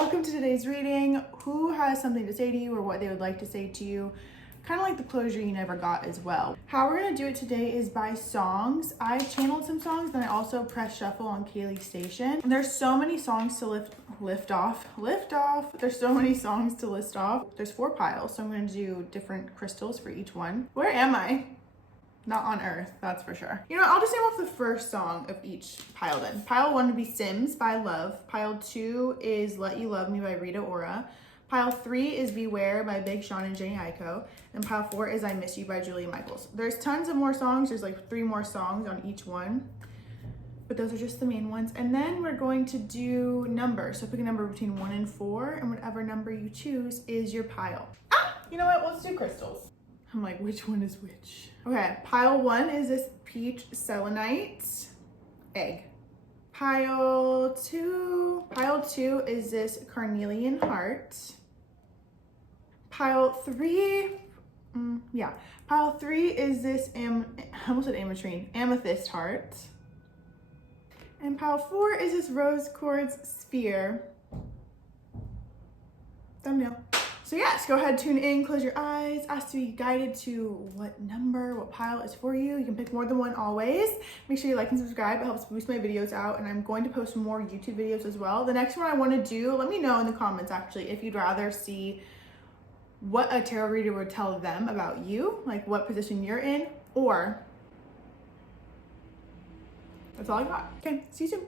welcome to today's reading. Who has something to say to you or what they would like to say to you? Kind of like the closure you never got as well. How we're going to do it today is by songs. I channeled some songs, then I also pressed shuffle on Kayleigh station. There's so many songs to lift off. There's so many songs to list off. There's 4 piles, so I'm going to do different crystals for each one. Where am I? Not on Earth, that's for sure. You know what, I'll just name off the first song of each pile then. Pile 1 would be Sims by Lauv. Pile 2 is Let You Love Me by Rita. Pile 3 is Beware by Big Sean and Jhene Aiko. And pile 4 is I Miss You by Julia Michaels. There's tons of more songs. There's like 3 more songs on each one. But those are just the main ones. And then we're going to do numbers. So pick a number between 1 and 4, and whatever number you choose is your pile. You know what, let's do crystals. I'm like, which one is which? Okay, pile 1 is this peach selenite egg. Pile 2 is this carnelian heart. Pile 3 is this I almost said ametrine, amethyst heart. And pile 4 is this rose quartz sphere. Thumbnail. So yes, go ahead, tune in, close your eyes, ask to be guided to what number, what pile is for you. You can pick more than one always. Make sure you like and subscribe. It helps boost my videos out, and I'm going to post more YouTube videos as well. The next one I want to do, let me know in the comments actually if you'd rather see what a tarot reader would tell them about you, like what position you're in, or that's all I got. Okay, see you soon.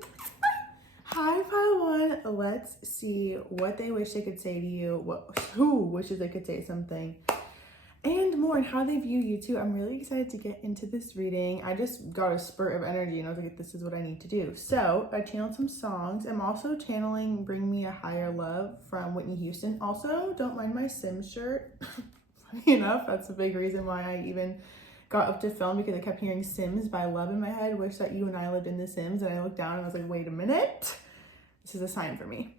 Hi, pile 1. Let's see what they wish they could say to you, who wishes they could say something, and more, and how they view you too. I'm really excited to get into this reading. I just got a spurt of energy and I was like, this is what I need to do. So I channeled some songs. I'm also channeling Bring Me a Higher Love from Whitney Houston. Also, don't mind my Sims shirt. Funny enough, that's a big reason why I even got up to film, because I kept hearing Sims by Lauv in my head. Wish that you and I lived in The Sims. And I looked down and I was like, wait a minute. This is a sign for me.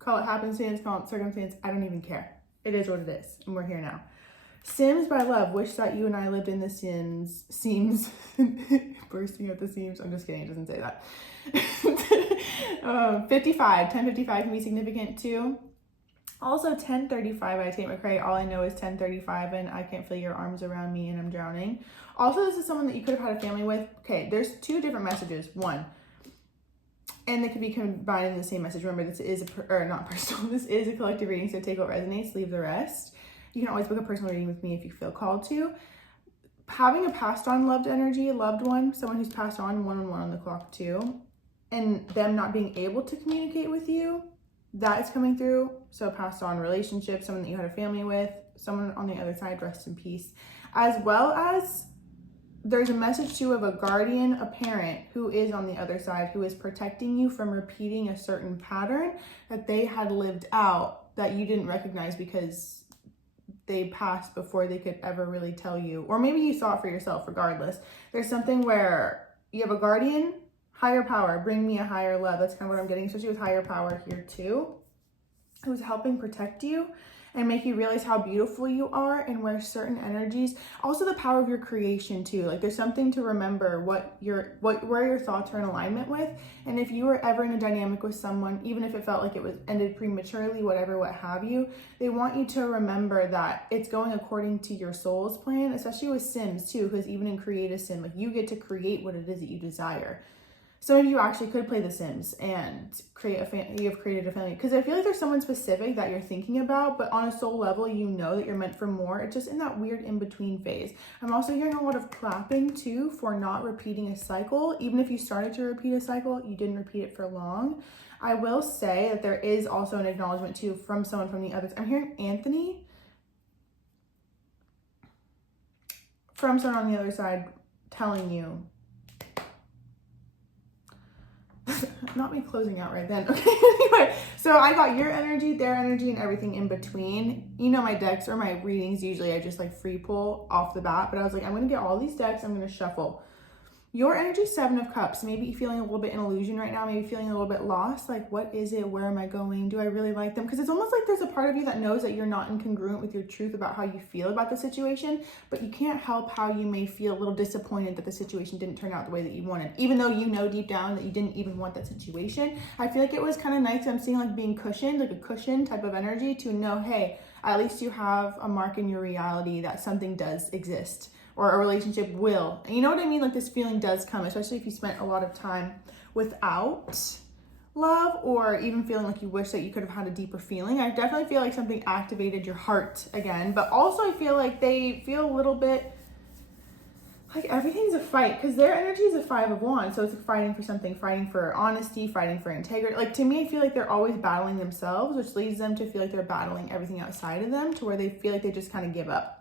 Call it happenstance, call it circumstance. I don't even care. It is what it is. And we're here now. Sims by Lauv. Wish that you and I lived in The Sims. Seams. Bursting at the seams. I'm just kidding. It doesn't say that. 55. 1055 can be significant too. Also 1035 by Tate McRae. All I know is 1035 and I can't feel your arms around me and I'm drowning. Also, this is someone that you could have had a family with. Okay, there's 2 different messages. One, and they could be combined in the same message. Remember, this is not personal. This is a collective reading, so take what resonates, leave the rest. You can always book a personal reading with me if you feel called to. Having a passed on loved energy, a loved one, someone who's passed on, 111 on the clock too, and them not being able to communicate with you, that is coming through. So passed on relationship, someone that you had a family with, someone on the other side, rest in peace. As well as there's a message too of a guardian, a parent who is on the other side, who is protecting you from repeating a certain pattern that they had lived out that you didn't recognize because they passed before they could ever really tell you. Or maybe you saw it for yourself. Regardless, there's something where you have a guardian, higher power, bring me a higher love. That's kind of what I'm getting, especially with higher power here too, who's helping protect you and make you realize how beautiful you are, and where certain energies, also the power of your creation too. Like there's something to remember where your thoughts are in alignment with. And if you were ever in a dynamic with someone, even if it felt like it was ended prematurely, whatever, what have you, they want you to remember that it's going according to your soul's plan, especially with Sims too, because even in Create a Sim, like you get to create what it is that you desire. Some of you actually could play The Sims and create a family. You have created a family, because I feel like there's someone specific that you're thinking about, but on a soul level, you know that you're meant for more. It's just in that weird in-between phase. I'm also hearing a lot of clapping too for not repeating a cycle. Even if you started to repeat a cycle, you didn't repeat it for long. I will say that there is also an acknowledgement too from someone from the others. I'm hearing Anthony from someone on the other side telling you, not me closing out right then. Okay, anyway, so I got your energy, their energy, and everything in between. You know, my decks or my readings, usually I just like free pull off the bat, but I was like, I'm going to get all these decks, I'm going to shuffle. Your energy, 7 of Cups, maybe feeling a little bit in illusion right now, maybe feeling a little bit lost. Like, what is it? Where am I going? Do I really like them? Because it's almost like there's a part of you that knows that you're not incongruent with your truth about how you feel about the situation, but you can't help how you may feel a little disappointed that the situation didn't turn out the way that you wanted. Even though you know deep down that you didn't even want that situation, I feel like it was kind of nice. I'm seeing like being cushioned, like a cushion type of energy to know, hey, at least you have a mark in your reality that something does exist. Or a relationship will. And you know what I mean? Like this feeling does come, especially if you spent a lot of time without love, or even feeling like you wish that you could have had a deeper feeling. I definitely feel like something activated your heart again, but also I feel like they feel a little bit like everything's a fight, because their energy is a 5 of Wands. So it's like fighting for something, fighting for honesty, fighting for integrity. Like to me, I feel like they're always battling themselves, which leads them to feel like they're battling everything outside of them, to where they feel like they just kind of give up.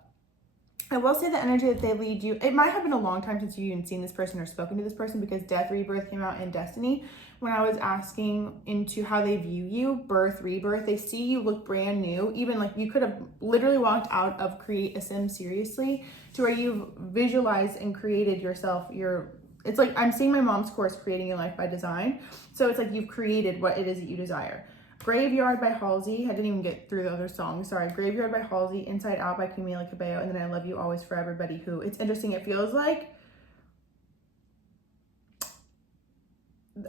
I will say the energy that they lead you, it might have been a long time since you even seen this person or spoken to this person, because Death, Rebirth came out in Destiny. When I was asking into how they view you, birth, rebirth, they see you look brand new. Even like you could have literally walked out of Create a Sim Seriously to where you've visualized and created yourself. It's like I'm seeing my mom's course, Creating Your Life by Design. So it's like you've created what it is that you desire. Graveyard by Halsey. I didn't even get through the other songs. Sorry. Graveyard by Halsey. Inside Out by Camila Cabello. And then I Love You Always for Everybody Who. It's interesting. It feels like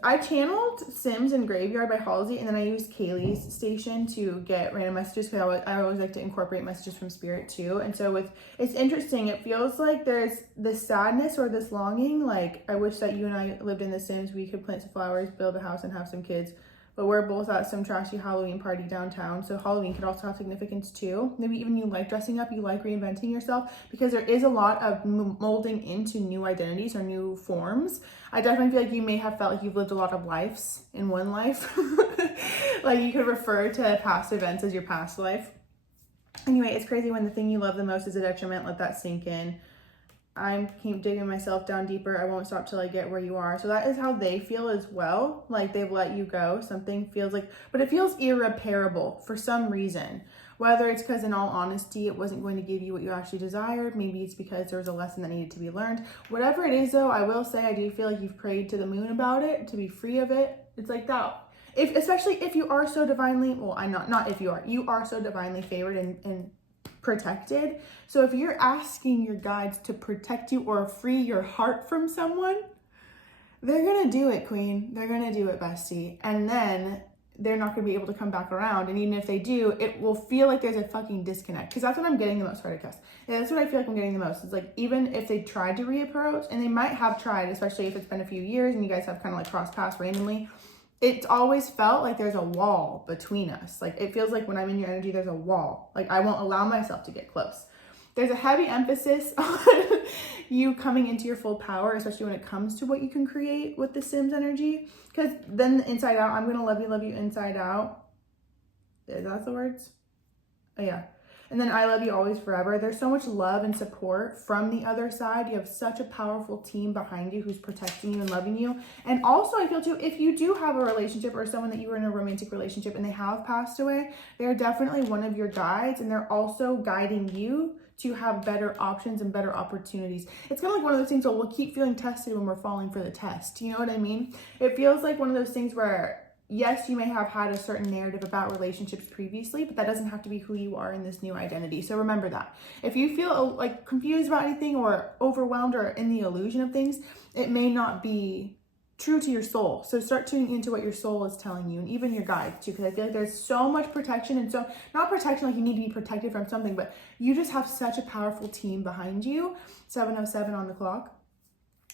I channeled Sims and Graveyard by Halsey, and then I used Kayleigh's station to get random messages, because I always like to incorporate messages from spirit too. And so it's interesting. It feels like there's this sadness or this longing. Like, I wish that you and I lived in The Sims. We could plant some flowers, build a house, and have some kids. But we're both at some trashy Halloween party downtown. So Halloween could also have significance too. Maybe even you like dressing up, you like reinventing yourself, because there is a lot of molding into new identities or new forms. I definitely feel like you may have felt like you've lived a lot of lives in one life. Like you could refer to past events as your past life. Anyway, it's crazy when the thing you love the most is a detriment. Let that sink in. I keep digging myself down deeper. I won't stop till I get where you are. So that is how they feel as well. Like they've let you go. Something feels like, but it feels irreparable for some reason. Whether it's because in all honesty, it wasn't going to give you what you actually desired. Maybe it's because there was a lesson that needed to be learned. Whatever it is though, I will say I do feel like you've prayed to the moon about it, to be free of it. It's like that. Especially if you are so divinely, well, you are so divinely favored and protected. So if you're asking your guides to protect you or free your heart from someone, they're gonna do it, queen. They're gonna do it, bestie. And then they're not gonna be able to come back around. And even if they do, it will feel like there's a fucking disconnect. Because that's what I'm getting the most. Sorry to cuss. Yeah, that's what I feel like I'm getting the most. It's like, even if they tried to reapproach, and they might have tried, especially if it's been a few years and you guys have kind of like crossed paths randomly, it's always felt like there's a wall between us. Like it feels like when I'm in your energy, there's a wall. Like I won't allow myself to get close. There's a heavy emphasis on you coming into your full power, especially when it comes to what you can create with the Sims energy. Because then the inside out, I'm going to love you inside out. Is that the words? Oh yeah. And then I love you always forever. There's so much love and support from the other side. You have such a powerful team behind you who's protecting you and loving you. And also I feel too, if you do have a relationship or someone that you were in a romantic relationship and they have passed away, they're definitely one of your guides, and they're also guiding you to have better options and better opportunities. It's kind of like one of those things where we'll keep feeling tested when we're falling for the test. You know what I mean? It feels like one of those things where, yes, you may have had a certain narrative about relationships previously, but that doesn't have to be who you are in this new identity. So remember that. If you feel like confused about anything or overwhelmed or in the illusion of things, it may not be true to your soul. So start tuning into what your soul is telling you, and even your guides too, because I feel like there's so much protection, and so not protection like you need to be protected from something, but you just have such a powerful team behind you, 7:07 on the clock,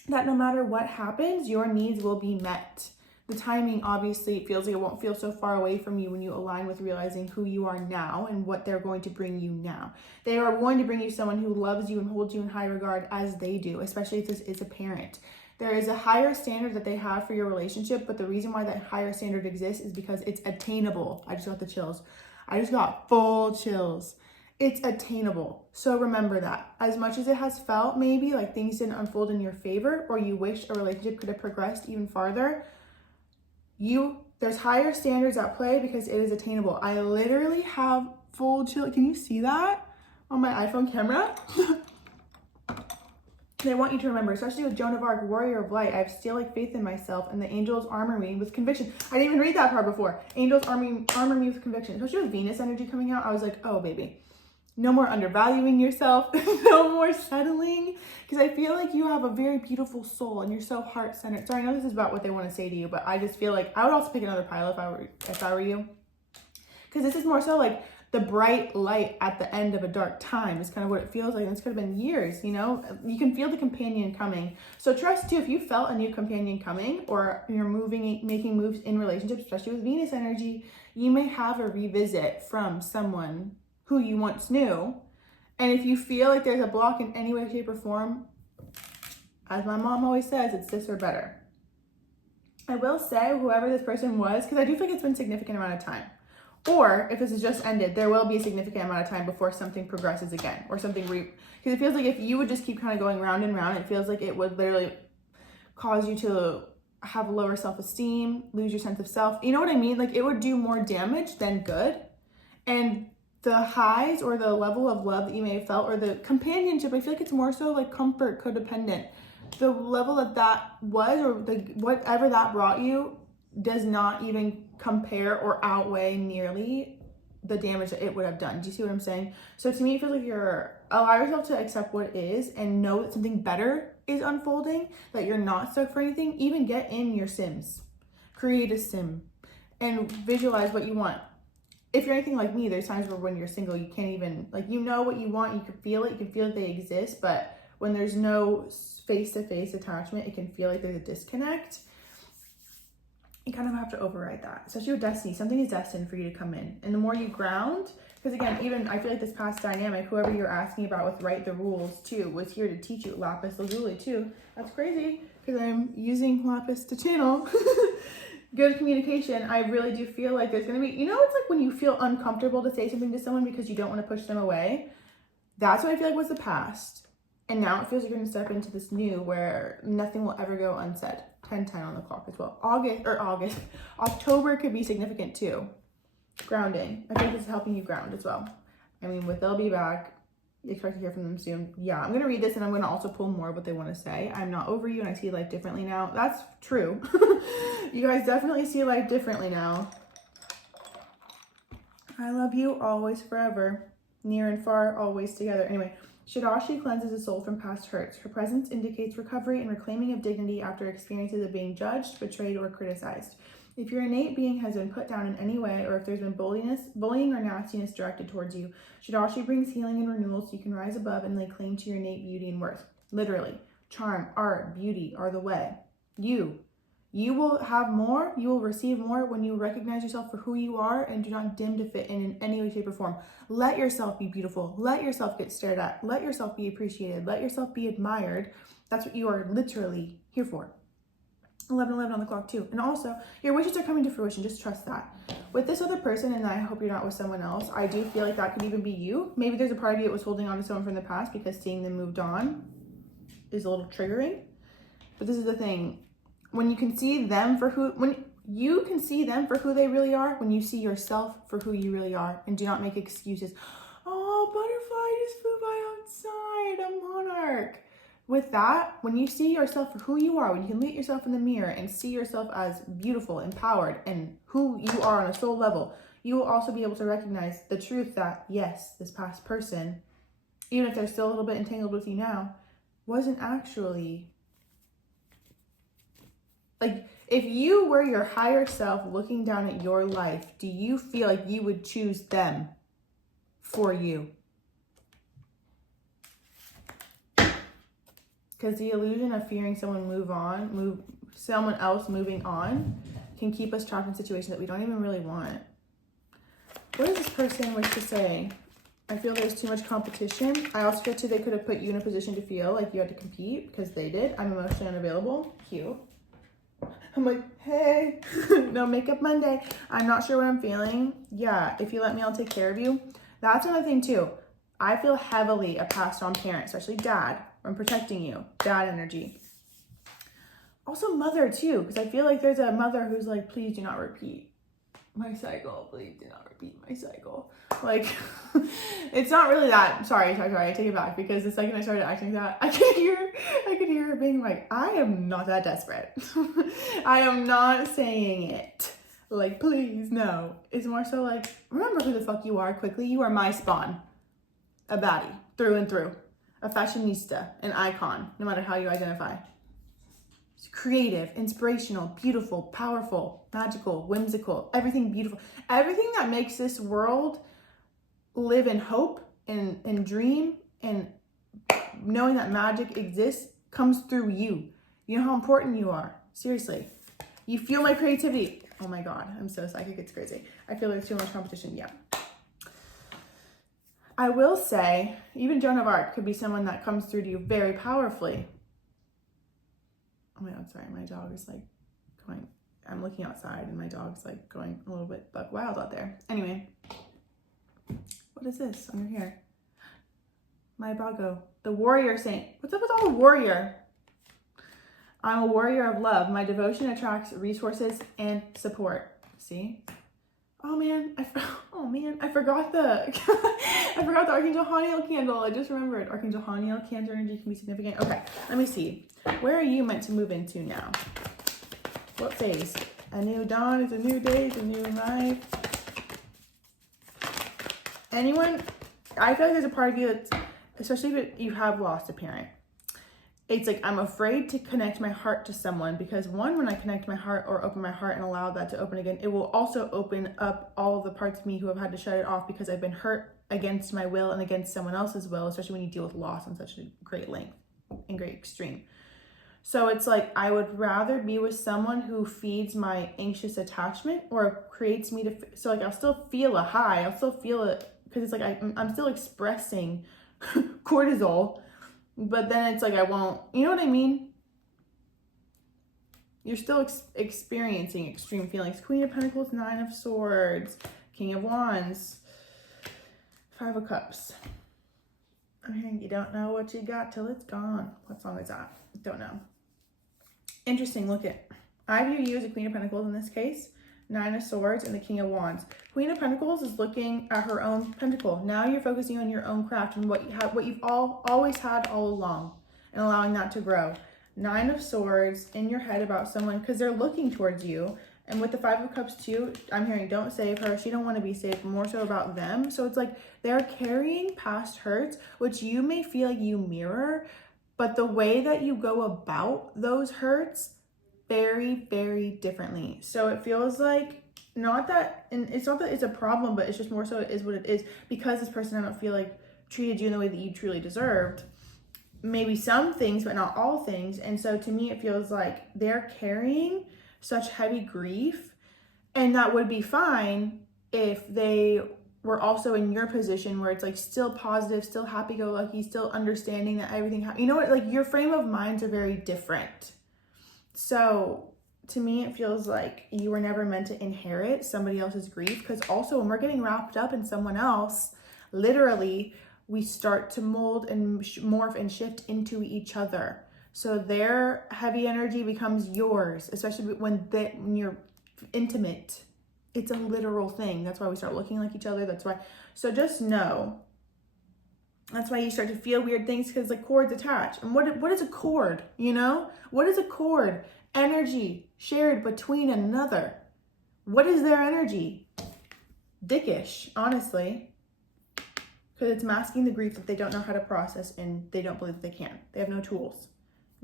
that no matter what happens, your needs will be met. The timing, obviously, it feels like it won't feel so far away from you when you align with realizing who you are now and what they're going to bring you now. They are going to bring you someone who loves you and holds you in high regard as they do, especially if this is a parent. There is a higher standard that they have for your relationship, but the reason why that higher standard exists is because it's attainable. I just got the chills. I just got full chills. It's attainable. So remember that. As much as it has felt maybe like things didn't unfold in your favor, or you wish a relationship could have progressed even farther, there's higher standards at play because it is attainable. I literally have full chill. Can you see that on my iPhone camera? They want you to remember, especially with Joan of Arc, warrior of light, I have still like faith in myself, and the angels armor me with conviction. I didn't even read that part before. Angels armor me with conviction. Especially with Venus energy coming out, I was like, oh baby, no more undervaluing yourself, no more settling, because I feel like you have a very beautiful soul and you're so heart-centered. So I know this is about what they want to say to you, but I just feel like I would also pick another pile if I were you, because this is more so like the bright light at the end of a dark time is kind of what it feels like. And this could have been years, you know? You can feel the companion coming. So trust too, if you felt a new companion coming, or you're making moves in relationships, especially with Venus energy, you may have a revisit from someone who you once knew. And if you feel like there's a block in any way, shape, or form, as my mom always says, it's this or better. I will say, whoever this person was, because I do feel like it's been a significant amount of time. Or if this has just ended, there will be a significant amount of time before something progresses again, or something because it feels like if you would just keep kind of going round and round, it feels like it would literally cause you to have lower self-esteem, lose your sense of self. You know what I mean? Like, it would do more damage than good. And the highs or the level of love that you may have felt, or the companionship, I feel like it's more so like comfort, codependent. The level that was, or whatever that brought you, does not even compare or outweigh nearly the damage that it would have done. Do you see what I'm saying? So to me, it feels like allow yourself to accept what is and know that something better is unfolding, that you're not stuck for anything. Even get in your sims, create a sim, and visualize what you want. If you're anything like me, there's times where when you're single, you can't even, like, you know what you want, you can feel it, that they exist, but when there's no face-to-face attachment, it can feel like there's a disconnect. You kind of have to override that, especially with destiny. Something is destined for you to come in. And the more you ground, because again, even I feel like this past dynamic, whoever you're asking about with Write the Rules too, was here to teach you lapis lazuli too. That's crazy, because I'm using lapis to channel. Good communication. I really do feel like there's going to be, you know, it's like when you feel uncomfortable to say something to someone because you don't want to push them away. That's what I feel like was the past. And now it feels like you're going to step into this new where nothing will ever go unsaid. 10:10 on the clock as well. October could be significant too. Grounding. I think this is helping you ground as well. I mean, with they'll be back, expect to hear from them soon. Yeah, I'm going to read this and I'm going to also pull more of what they want to say. I'm not over you and I see life differently now. That's true. You guys definitely see life differently now. I love you always, forever. Near and far, always together. Anyway. Shadashi cleanses the soul from past hurts. Her presence indicates recovery and reclaiming of dignity after experiences of being judged, betrayed, or criticized. If your innate being has been put down in any way, or if there's been bullying or nastiness directed towards you, Shadashi brings healing and renewal so you can rise above and lay claim to your innate beauty and worth. Literally, charm, art, beauty are the way. You will have more, you will receive more when you recognize yourself for who you are and do not dim to fit in any way, shape, or form. Let yourself be beautiful. Let yourself get stared at. Let yourself be appreciated. Let yourself be admired. That's what you are literally here for. 11:11 on the clock too. And also, your wishes are coming to fruition. Just trust that. With this other person, and I hope you're not with someone else, I do feel like that could even be you. Maybe there's a part of you that was holding on to someone from the past because seeing them moved on is a little triggering. But this is the thing. When you can see them for who they really are, when you see yourself for who you really are, and do not make excuses. Oh, butterfly just flew by outside, a monarch. With that, when you see yourself for who you are, when you can look at yourself in the mirror and see yourself as beautiful, empowered, and who you are on a soul level, you will also be able to recognize the truth that, yes, this past person, even if they're still a little bit entangled with you now, wasn't actually... Like, if you were your higher self looking down at your life, do you feel like you would choose them for you? Because the illusion of fearing someone else moving on, can keep us trapped in situations that we don't even really want. What does this person wish to say? I feel there's too much competition. I also feel too they could have put you in a position to feel like you had to compete because they did. I'm emotionally unavailable. Cute. I'm like, hey, no makeup Monday. I'm not sure what I'm feeling. Yeah, if you let me, I'll take care of you. That's another thing too. I feel heavily a passed on parent, especially dad. I'm protecting you. Dad energy. Also mother too, because I feel like there's a mother who's like, please do not repeat. my cycle. Please do not repeat my cycle. Like, it's not really that. Sorry. I take it back, because the second I started acting that, I could hear her being like, I am not that desperate. I am not saying it. Like, please, no. It's more so like, remember who the fuck you are quickly. You are my spawn. A baddie, through and through. A fashionista, an icon, no matter how you identify. It's creative, inspirational, beautiful, powerful, magical, whimsical, everything beautiful. Everything that makes this world live in hope and dream and knowing that magic exists comes through you. You know how important you are. Seriously. You feel my creativity. Oh my God, I'm so psychic, it's crazy. I feel there's too much competition, yeah. I will say, even Joan of Arc could be someone that comes through to you very powerfully. Oh my God, sorry, my dog is like going, I'm looking outside and my dog's like going a little bit buck wild out there. Anyway, what is this under here? My Bago, the warrior saint. What's up with all the warrior? I'm a warrior of love. My devotion attracts resources and support. See? Oh man, I forgot the I forgot the Archangel Haniel candle. I just remembered. Archangel Haniel, Cancer energy can be significant. Okay, let me see. Where are you meant to move into now? What phase? A new dawn, it's a new day, it's a new life. Anyone? I feel like there's a part of you that's, especially if you have lost a parent. It's like, I'm afraid to connect my heart to someone, because one, when I connect my heart or open my heart and allow that to open again, it will also open up all of the parts of me who have had to shut it off because I've been hurt against my will and against someone else's will, especially when you deal with loss on such a great length and great extreme. So it's like, I would rather be with someone who feeds my anxious attachment or creates me to, so like, I'll still feel a high, I'll still feel it, because it's like, I'm still expressing cortisol. But then it's like, I won't, you know what I mean? You're still experiencing extreme feelings. Queen of Pentacles, Nine of Swords, King of Wands, Five of Cups. I'm hearing you don't know what you got till it's gone. What song is that? Don't know. Interesting, look at, I view you as a Queen of Pentacles in this case, Nine of Swords, and the King of Wands. Queen of Pentacles is looking at her own pentacle. Now you're focusing on your own craft and what you've always had all along, and allowing that to grow. Nine of Swords in your head about someone, because they're looking towards you. And with the Five of Cups too, I'm hearing don't save her. She don't want to be saved, more so about them. So it's like they're carrying past hurts, which you may feel like you mirror, but the way that you go about those hurts very, very differently. So it feels like, not that, and it's not that it's a problem, but it's just more so it is what it is, because this person, I don't feel like, treated you in the way that you truly deserved. Maybe some things, but not all things. And so to me, it feels like they're carrying such heavy grief, and that would be fine if they were also in your position where it's like still positive, still happy-go-lucky, still understanding that everything, you know what, like your frame of minds are very different. So to me, it feels like you were never meant to inherit somebody else's grief, because also when we're getting wrapped up in someone else, literally, we start to mold and morph and shift into each other. So their heavy energy becomes yours, especially when you're intimate. It's a literal thing. That's why we start looking like each other. That's why. So just know. That's why you start to feel weird things, because the cords attach. And what is a cord, you know? What is a cord? Energy shared between another. What is their energy? Dickish, honestly. Because it's masking the grief that they don't know how to process, and they don't believe that they can. They have no tools.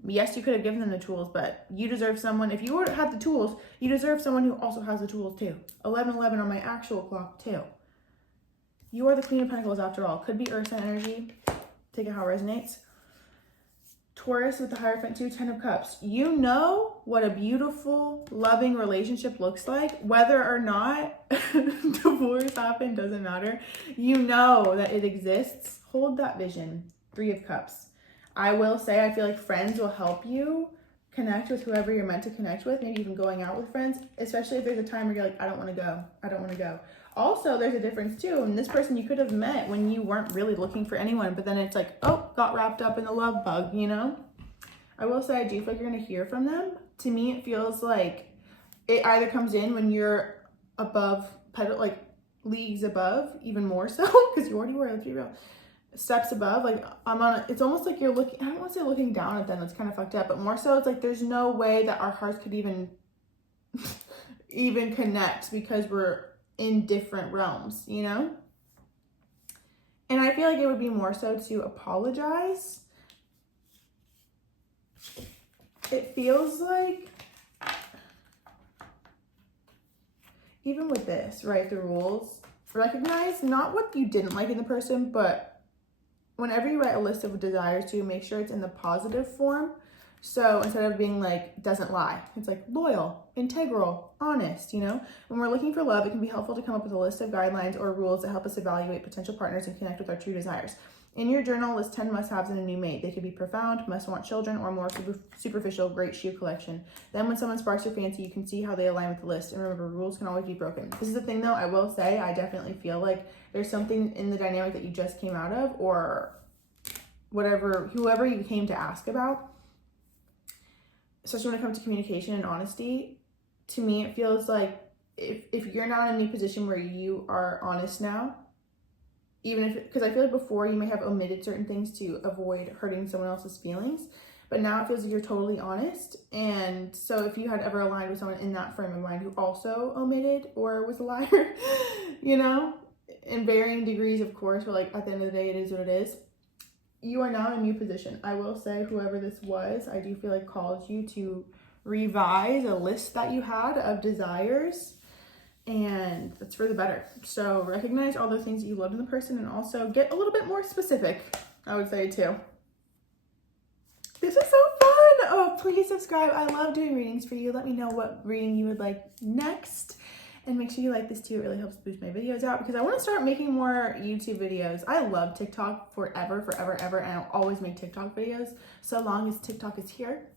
Yes, you could have given them the tools, but you deserve someone, if you had the tools, you deserve someone who also has the tools too. 1111 on my actual clock too. You are the Queen of Pentacles after all. Could be Earth sign energy. Take it how it resonates. Taurus with the Hierophant 2, 10 of Cups. You know what a beautiful, loving relationship looks like. Whether or not divorce happened, doesn't matter. You know that it exists. Hold that vision. 3 of Cups. I will say, I feel like friends will help you connect with whoever you're meant to connect with, maybe even going out with friends, especially if there's a time where you're like, I don't want to go. I don't want to go. Also, there's a difference too. And this person you could have met when you weren't really looking for anyone, but then it's like, oh, got wrapped up in the love bug, you know? I will say, I do feel like you're going to hear from them. To me, it feels like it either comes in when you're above, pedal, like leagues above, even more so, because you already were, let's be real, steps above. Like I'm on, it's almost like you're looking, I don't want to say looking down at them, that's kind of fucked up, but more so it's like there's no way that our hearts could even even connect because we're in different realms, you know? And I feel like it would be more so to apologize. It feels like, even with this, right, the rules, recognize not what you didn't like in the person, but whenever you write a list of desires to, make sure it's in the positive form. So instead of being like, doesn't lie, it's like loyal, integral, honest, you know? When we're looking for love, it can be helpful to come up with a list of guidelines or rules that help us evaluate potential partners and connect with our true desires. In your journal, list 10 must-haves in a new mate. They could be profound, must-want children, or more superficial, great shoe collection. Then when someone sparks your fancy, you can see how they align with the list. And remember, rules can always be broken. This is the thing, though, I will say, I definitely feel like there's something in the dynamic that you just came out of, or whatever, whoever you came to ask about, especially when it comes to communication and honesty. To me, it feels like if you're not in a new position where you are honest now, even if, because I feel like before you may have omitted certain things to avoid hurting someone else's feelings, but now it feels like you're totally honest. And so if you had ever aligned with someone in that frame of mind who also omitted or was a liar, you know, in varying degrees, of course, but like at the end of the day, it is what it is. You are now in a new position. I will say, whoever this was, I do feel like called you to revise a list that you had of desires, and that's for the better. So recognize all the things that you loved in the person, and also get a little bit more specific, I would say, too. This is so fun. Oh, please subscribe. I love doing readings for you. Let me know what reading you would like next. And make sure you like this too. It really helps boost my videos out because I want to start making more YouTube videos. I love TikTok forever, ever, and I'll always make TikTok videos so long as TikTok is here.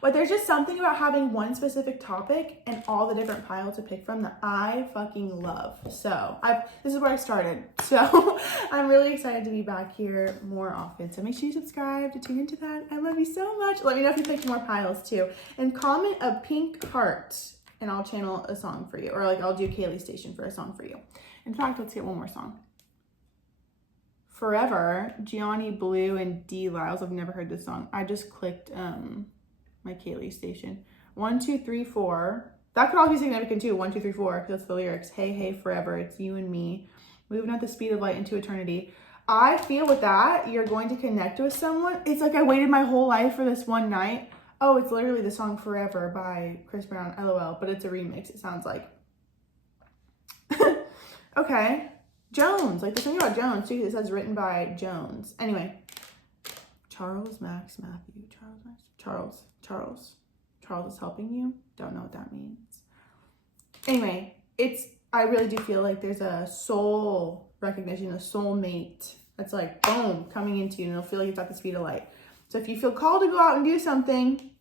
But there's just something about having one specific topic and all the different piles to pick from that I fucking love. So this is where I started. So I'm really excited to be back here more often. So make sure you subscribe to tune into that. I love you so much. Let me know if you picked more piles too. And comment a pink heart and I'll channel a song for you. Or like I'll do Kayleigh Station for a song for you. In fact, let's get one more song. Forever, Jhene, Blue, and D. Lyles. I've never heard this song. I just clicked my Kayleigh Station. 1, 2, 3, 4. That could all be significant too. 1, 2, 3, 4. That's the lyrics. Hey, hey, forever. It's you and me. Moving at the speed of light into eternity. I feel with that, you're going to connect with someone. It's like I waited my whole life for this one night. Oh, it's literally the song Forever by Chris Brown, LOL, but it's a remix, it sounds like. Okay. Jones, like there's something about Jones too. It says written by Jones. Anyway, Charles is helping you. Don't know what that means. Anyway, I really do feel like there's a soul recognition, a soulmate that's like, boom, coming into you, and it'll feel like you've got the speed of light. So if you feel called to go out and do something,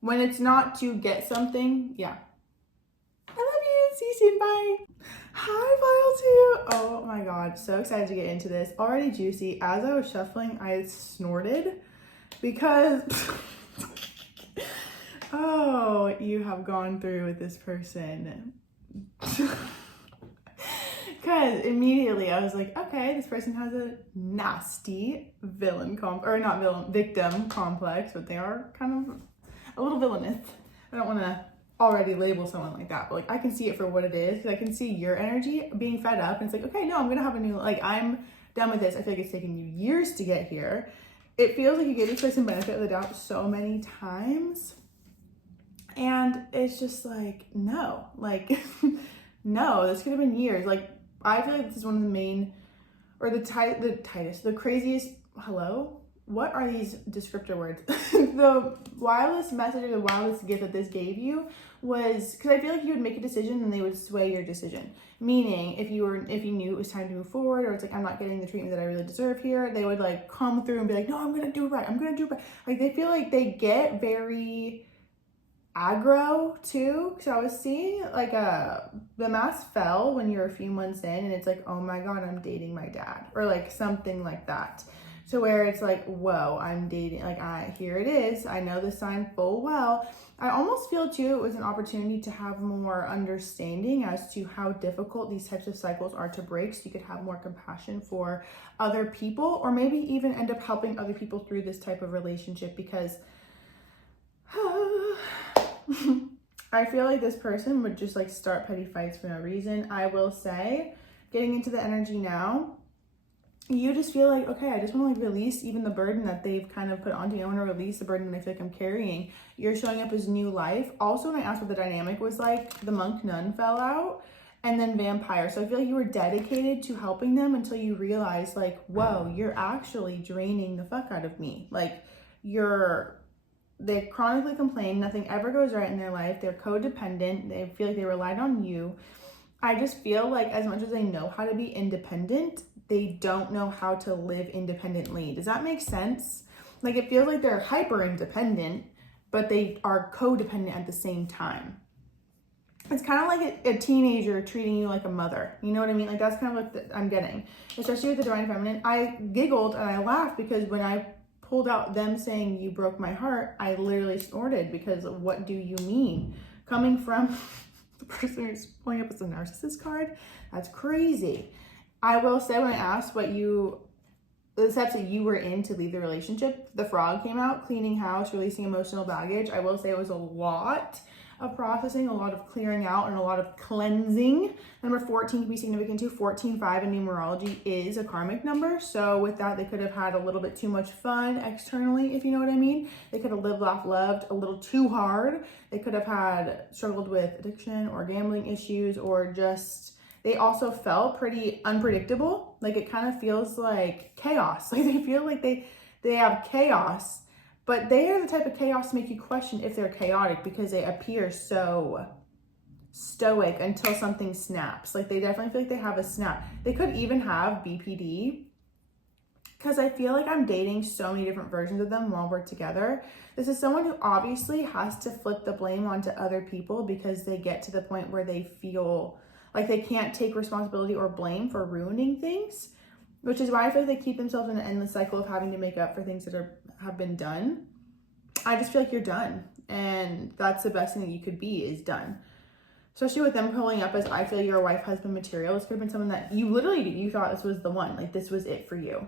when it's not to get something, yeah. I love you. See you soon. Bye. Hi, Pile 2. Oh my God. So excited to get into this. Already juicy. As I was shuffling, I snorted because, oh, you have gone through with this person. Because immediately I was like, okay, this person has a nasty victim complex, but they are kind of a little villainous. I don't want to already label someone like that, but like I can see it for what it is, because I can see your energy being fed up, and it's like, okay, no, I'm gonna have a new, like, I'm done with this. I feel like it's taken you years to get here. It feels like you gave this person benefit of the doubt so many times, and it's just like, no, like, no, this could have been years. Like, I feel like this is one of the main, or the craziest, hello? What are these descriptor words? The wildest message or the wildest gift that this gave you was, because I feel like you would make a decision and they would sway your decision. Meaning, if you knew it was time to move forward, or it's like, I'm not getting the treatment that I really deserve here, they would like come through and be like, no, I'm gonna do it right. I'm gonna do it right. Like, they feel like they get very aggro too, because I was seeing like the mask fell when you're a few months in, and it's like, oh my God, I'm dating my dad, or like something like that. So where it's like, whoa, I'm dating, like, here it is. I know the sign full well. I almost feel too it was an opportunity to have more understanding as to how difficult these types of cycles are to break, so you could have more compassion for other people, or maybe even end up helping other people through this type of relationship, because I feel like this person would just like start petty fights for no reason. I will say, getting into the energy now, you just feel like, okay, I just want to like release even the burden that they've kind of put onto you. I want to release the burden that I feel like I'm carrying. You're showing up as new life. Also, when I asked what the dynamic was like, the monk nun fell out, and then vampire. So I feel like you were dedicated to helping them until you realized like, whoa, you're actually draining the fuck out of me. Like they chronically complain, nothing ever goes right in their life. They're codependent. They feel like they relied on you. I just feel like as much as they know how to be independent, they don't know how to live independently. Does that make sense? Like, it feels like they're hyper independent, but they are codependent at the same time. It's kind of like a teenager treating you like a mother. You know what I mean? Like, that's kind of what I'm getting. Especially with the Divine Feminine. I giggled and I laughed because when I pulled out them saying you broke my heart, I literally snorted, because what do you mean? Coming from the person who's pulling up as a narcissist card, that's crazy. I will say, when I asked the steps that you were in to leave the relationship, the frog came out, cleaning house, releasing emotional baggage. I will say it was a lot of processing, a lot of clearing out, and a lot of cleansing. Number 14 can be significant too. 14-5 in numerology is a karmic number. So with that, they could have had a little bit too much fun externally, if you know what I mean. They could have lived, laughed, loved a little too hard. They could have had struggled with addiction or gambling issues, or just, they also felt pretty unpredictable. Like, it kind of feels like chaos. Like, they feel like they have chaos, but they are the type of chaos to make you question if they're chaotic, because they appear so stoic until something snaps. Like, they definitely feel like they have a snap. They could even have BPD, because I feel like I'm dating so many different versions of them while we're together. This is someone who obviously has to flip the blame onto other people, because they get to the point where they feel like they can't take responsibility or blame for ruining things, which is why I feel like they keep themselves in an endless cycle of having to make up for things that have been done. I just feel like you're done, and that's the best thing that you could be, is done. Especially with them pulling up as, I feel you're a wife husband material. This could have been someone that you thought this was the one, like this was it for you.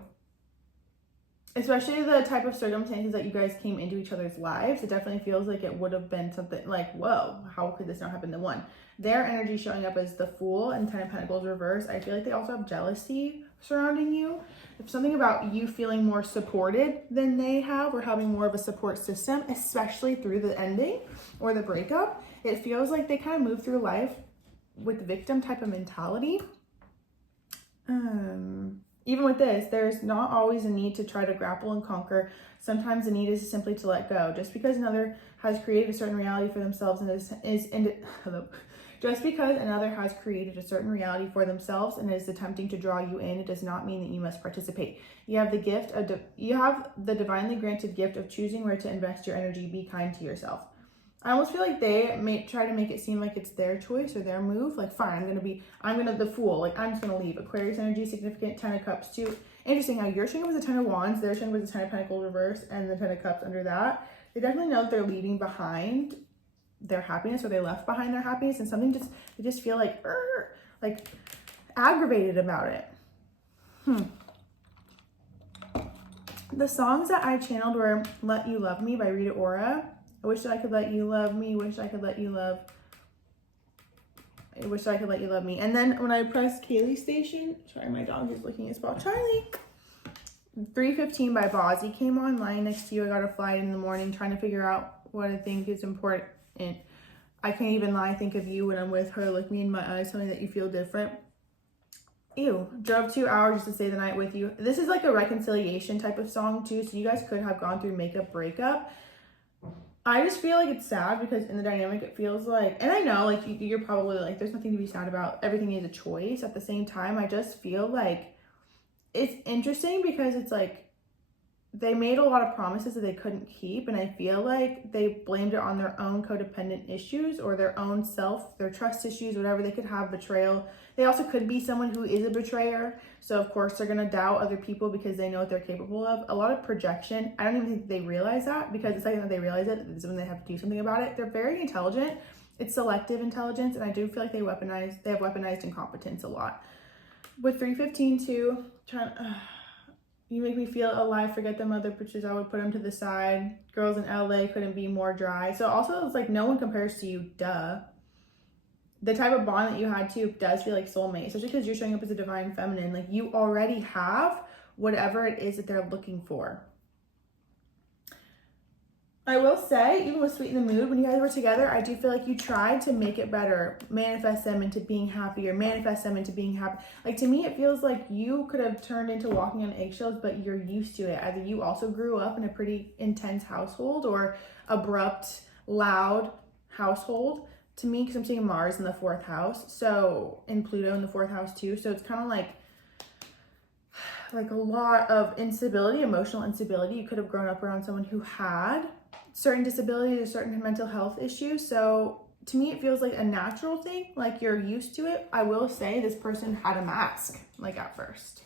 Especially the type of circumstances that you guys came into each other's lives, it definitely feels like it would have been something like, whoa, how could this not happen to one? Their energy showing up as the Fool and Ten of Pentacles reverse. I feel like they also have jealousy surrounding you. If something about you feeling more supported than they have, or having more of a support system, especially through the ending or the breakup, it feels like they kind of move through life with victim type of mentality. Even with this, there's not always a need to try to grapple and conquer. Sometimes the need is simply to let go. Just because another has created a certain reality for themselves just because another has created a certain reality for themselves and is attempting to draw you in, it does not mean that you must participate. You have the divinely granted gift of choosing where to invest your energy. Be kind to yourself. I almost feel like they may try to make it seem like it's their choice or their move. Like, fine, the Fool. Like, I'm just gonna leave. Aquarius energy, significant. 10 of Cups too. Interesting how you're showing up as a 10 of Wands, they're showing up as a 10 of Pentacles reverse, and the 10 of Cups under that. They definitely know that they're leaving behind their happiness, or they left behind their happiness, and they just feel like aggravated about it. The songs that I channeled were Let You Love Me by Rita Ora. I wish that I could let you love me. Wish I could let you love. I wish I could let you love me. And then when I pressed Kayleigh Station, sorry, my dog is looking at spot. Charlie. 3:15 by Bozzy came on. Lying next to you. I got a flight in the morning, trying to figure out what I think is important. I can't even lie. Think of you when I'm with her. Look me in my eyes. Tell me that you feel different. Ew. Drove 2 hours just to stay the night with you. This is like a reconciliation type of song too. So you guys could have gone through makeup breakup. I just feel like it's sad because in the dynamic it feels like, and I know like you're probably like, there's nothing to be sad about. Everything is a choice. At the same time, I just feel like it's interesting because it's like they made a lot of promises that they couldn't keep, and I feel like they blamed it on their own codependent issues or their own self, their trust issues, whatever. They could have betrayal. They also could be someone who is a betrayer, so of course they're going to doubt other people because they know what they're capable of. A lot of projection. I don't even think they realize that, because the second that they realize it is when they have to do something about it. They're very intelligent. It's selective intelligence, and I do feel like they have weaponized incompetence a lot. With 315 too, you make me feel alive, forget them other pictures, I would put them to the side. Girls in LA couldn't be more dry. So also it's like no one compares to you, duh. The type of bond that you had too does feel like soulmate, especially because you're showing up as a divine feminine. Like you already have whatever it is that they're looking for. I will say, even with Sweet in the Mood, when you guys were together, I do feel like you tried to make it better, manifest them into being happier, manifest them into being happy. Like, to me, it feels like you could have turned into walking on eggshells, but you're used to it. Either you also grew up in a pretty intense household or abrupt, loud household. To me, because I'm seeing Mars in the 4th house, so, and Pluto in the 4th house too, so it's kind of like a lot of instability, emotional instability. You could have grown up around someone who had certain disabilities or certain mental health issues. So to me, it feels like a natural thing, like you're used to it. I will say this person had a mask, like at first.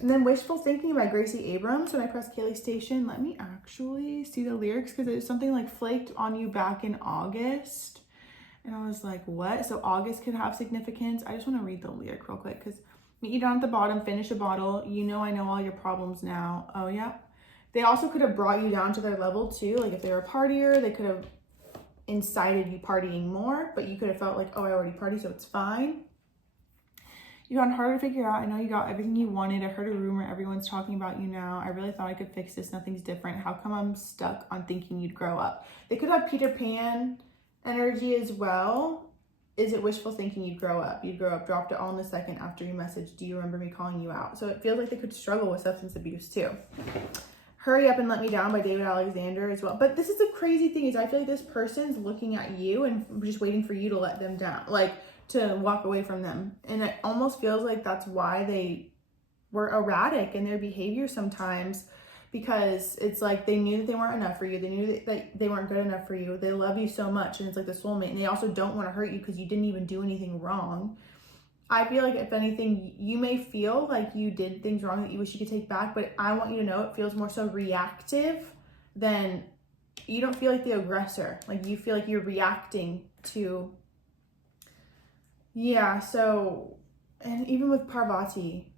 And then Wishful Thinking by Gracie Abrams. When I pressed Kayleigh Station, let me actually see the lyrics, because it was something like flaked on you back in August. And I was like, what? So August could have significance. I just want to read the lyric real quick, because meet you down at the bottom, finish a bottle. You know I know all your problems now. Oh, yeah. They also could have brought you down to their level too. Like if they were a partier, they could have incited you partying more, but you could have felt like, oh, I already party, so it's fine. You got harder to figure out. I know you got everything you wanted. I heard a rumor. Everyone's talking about you now. I really thought I could fix this. Nothing's different. How come I'm stuck on thinking you'd grow up? They could have Peter Pan energy as well. Is it wishful thinking you'd grow up? You'd grow up, dropped it all in the second after you messaged. Do you remember me calling you out? So it feels like they could struggle with substance abuse too. Hurry Up and Let Me Down by David Alexander as well. But this is the crazy thing, is I feel like this person's looking at you and just waiting for you to let them down, like to walk away from them. And it almost feels like that's why they were erratic in their behavior sometimes, because it's like they knew that they weren't enough for you. They knew that they weren't good enough for you. They love you so much, and it's like the soulmate. And they also don't want to hurt you because you didn't even do anything wrong. I feel like if anything, you may feel like you did things wrong that you wish you could take back, but I want you to know it feels more so reactive than, you don't feel like the aggressor. Like you feel like you're reacting to, yeah, so, and even with Parvati,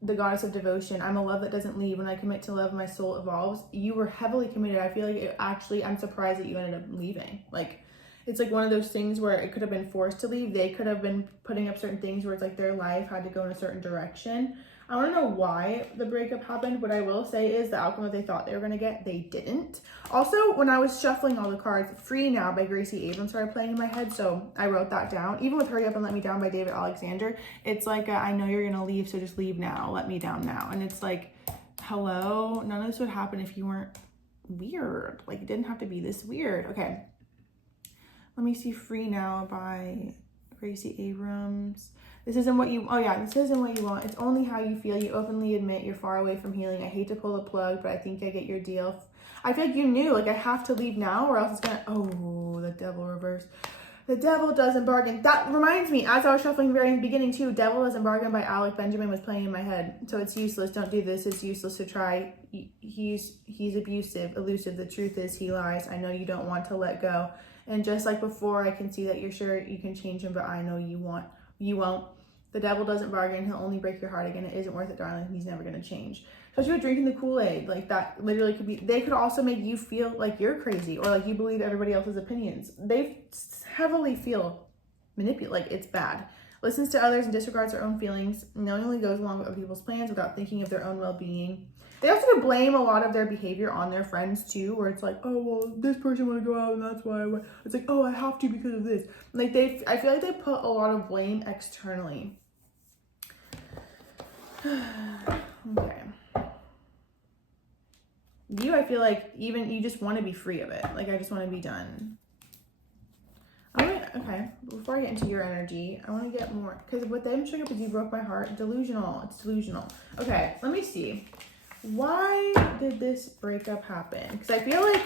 the goddess of devotion, I'm a love that doesn't leave. When I commit to love, my soul evolves. You were heavily committed. I feel like it actually, I'm surprised that you ended up leaving. Like, it's like one of those things where it could have been forced to leave. They could have been putting up certain things where it's like their life had to go in a certain direction. I want to know why the breakup happened. What I will say is the outcome that they thought they were going to get, they didn't. Also, when I was shuffling all the cards, Free Now by Gracie Abrams started playing in my head, so I wrote that down. Even with Hurry Up and Let Me Down by David Alexander, it's like, I know you're going to leave, so just leave now. Let me down now. And it's like, hello? None of this would happen if you weren't weird. Like, it didn't have to be this weird. Okay. Let me see Free Now by Gracie Abrams. This isn't what you, oh yeah, this isn't what you want. It's only how you feel. You openly admit you're far away from healing. I hate to pull the plug, but I think I get your deal. I feel like you knew, like I have to leave now or else it's gonna, oh, the devil reverse. The Devil Doesn't Bargain. That reminds me, as I was shuffling very in the beginning too, Devil Doesn't Bargain by Alec Benjamin was playing in my head. So it's useless. Don't do this. It's useless to try. He's abusive, elusive. The truth is he lies. I know you don't want to let go. And just like before, I can see that you're sure you can change him, but I know you won't. The devil doesn't bargain. He'll only break your heart again. It isn't worth it, darling. He's never going to change. Especially with drinking the Kool-Aid. Like that literally could be, they could also make you feel like you're crazy or like you believe everybody else's opinions. They heavily feel manipulated, like it's bad. Listens to others and disregards their own feelings. Knowingly goes along with other people's plans without thinking of their own well-being. They also blame a lot of their behavior on their friends too, where it's like, oh, well, this person want to go out and that's why I went. It's like, oh, I have to because of this. Like I feel like they put a lot of blame externally. Okay. I feel like even you just want to be free of it. Like, I just want to be done. Okay, before I get into your energy, I want to get more, because what them showing up is you broke my heart. Delusional. It's delusional. Okay, let me see. why did this breakup happen? Because I feel like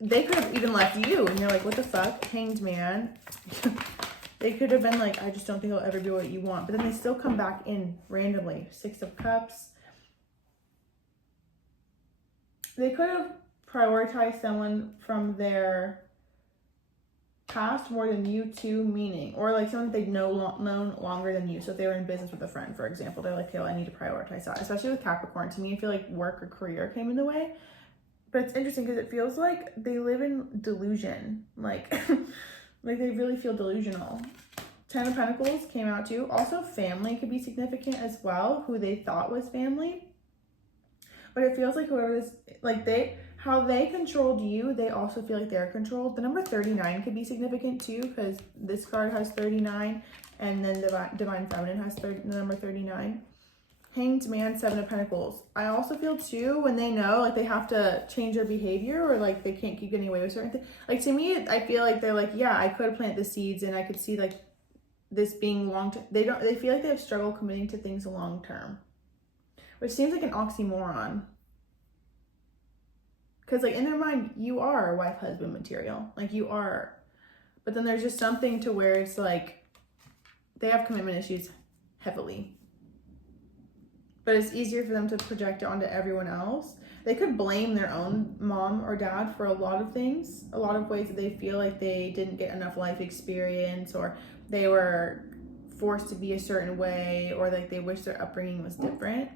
they could have even left you and you're like, what the fuck? Hanged man. They could have been like, I just don't think I'll ever be what you want. But then they still come back in randomly. 6 of Cups. They could have prioritized someone from their past more than you too, meaning, or like someone that they've known longer than you. So if they were in business with a friend, for example, they're like, okay, well, I need to prioritize that. Especially with Capricorn. To me, I feel like work or career came in the way. But it's interesting because it feels like they live in delusion. Like, like they really feel delusional. 10 of Pentacles came out too. Also, family could be significant as well, who they thought was family. But it feels like whoever is, like how they controlled you, they also feel like they're controlled. The number 39 could be significant too, because this card has 39, and then Divine Feminine has the number 39. Hanged Man, 7 of Pentacles. I also feel too, when they know, like, they have to change their behavior, or like they can't keep getting away with certain things. Like, to me, I feel like they're like, yeah, I could plant the seeds, and I could see like this being long term. They feel like they have struggle committing to things long term, which seems like an oxymoron. Because, like, in their mind, you are wife-husband material. Like, you are. But then there's just something to where it's like, they have commitment issues heavily. But it's easier for them to project it onto everyone else. They could blame their own mom or dad for a lot of things. A lot of ways that they feel like they didn't get enough life experience, or they were forced to be a certain way, or like they wish their upbringing was different.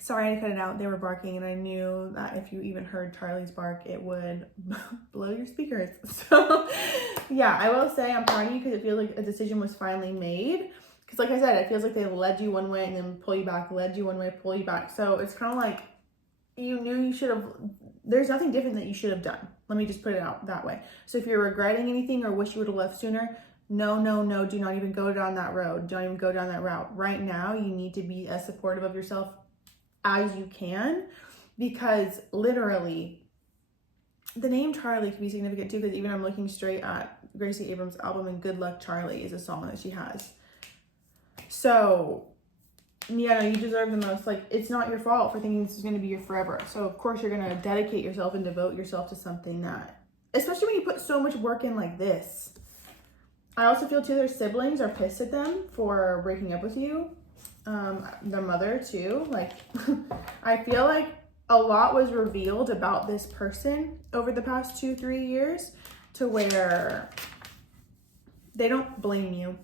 Sorry, I cut it out. They were barking, and I knew that if you even heard Charlie's bark, it would blow your speakers. So, yeah, I will say I'm proud of you because it feels like a decision was finally made. Because, like I said, it feels like they led you one way and then pull you back, led you one way, pull you back. So it's kind of like you knew you should have. There's nothing different that you should have done. Let me just put it out that way. So if you're regretting anything or wish you would have left sooner, no, do not even go down that road. Don't even go down that route. Right now, you need to be as supportive of yourself as you can, because literally the name Charlie could be significant too, because even I'm looking straight at Gracie Abrams' album, and Good Luck Charlie is a song that she has. So yeah, no, you deserve the most. Like, it's not your fault for thinking this is going to be your forever. So of course you're going to dedicate yourself and devote yourself to something that, especially when you put so much work in like this. I also feel too their siblings are pissed at them for breaking up with you. Their mother too. Like, I feel like a lot was revealed about this person over the past 2-3 years to where they don't blame you.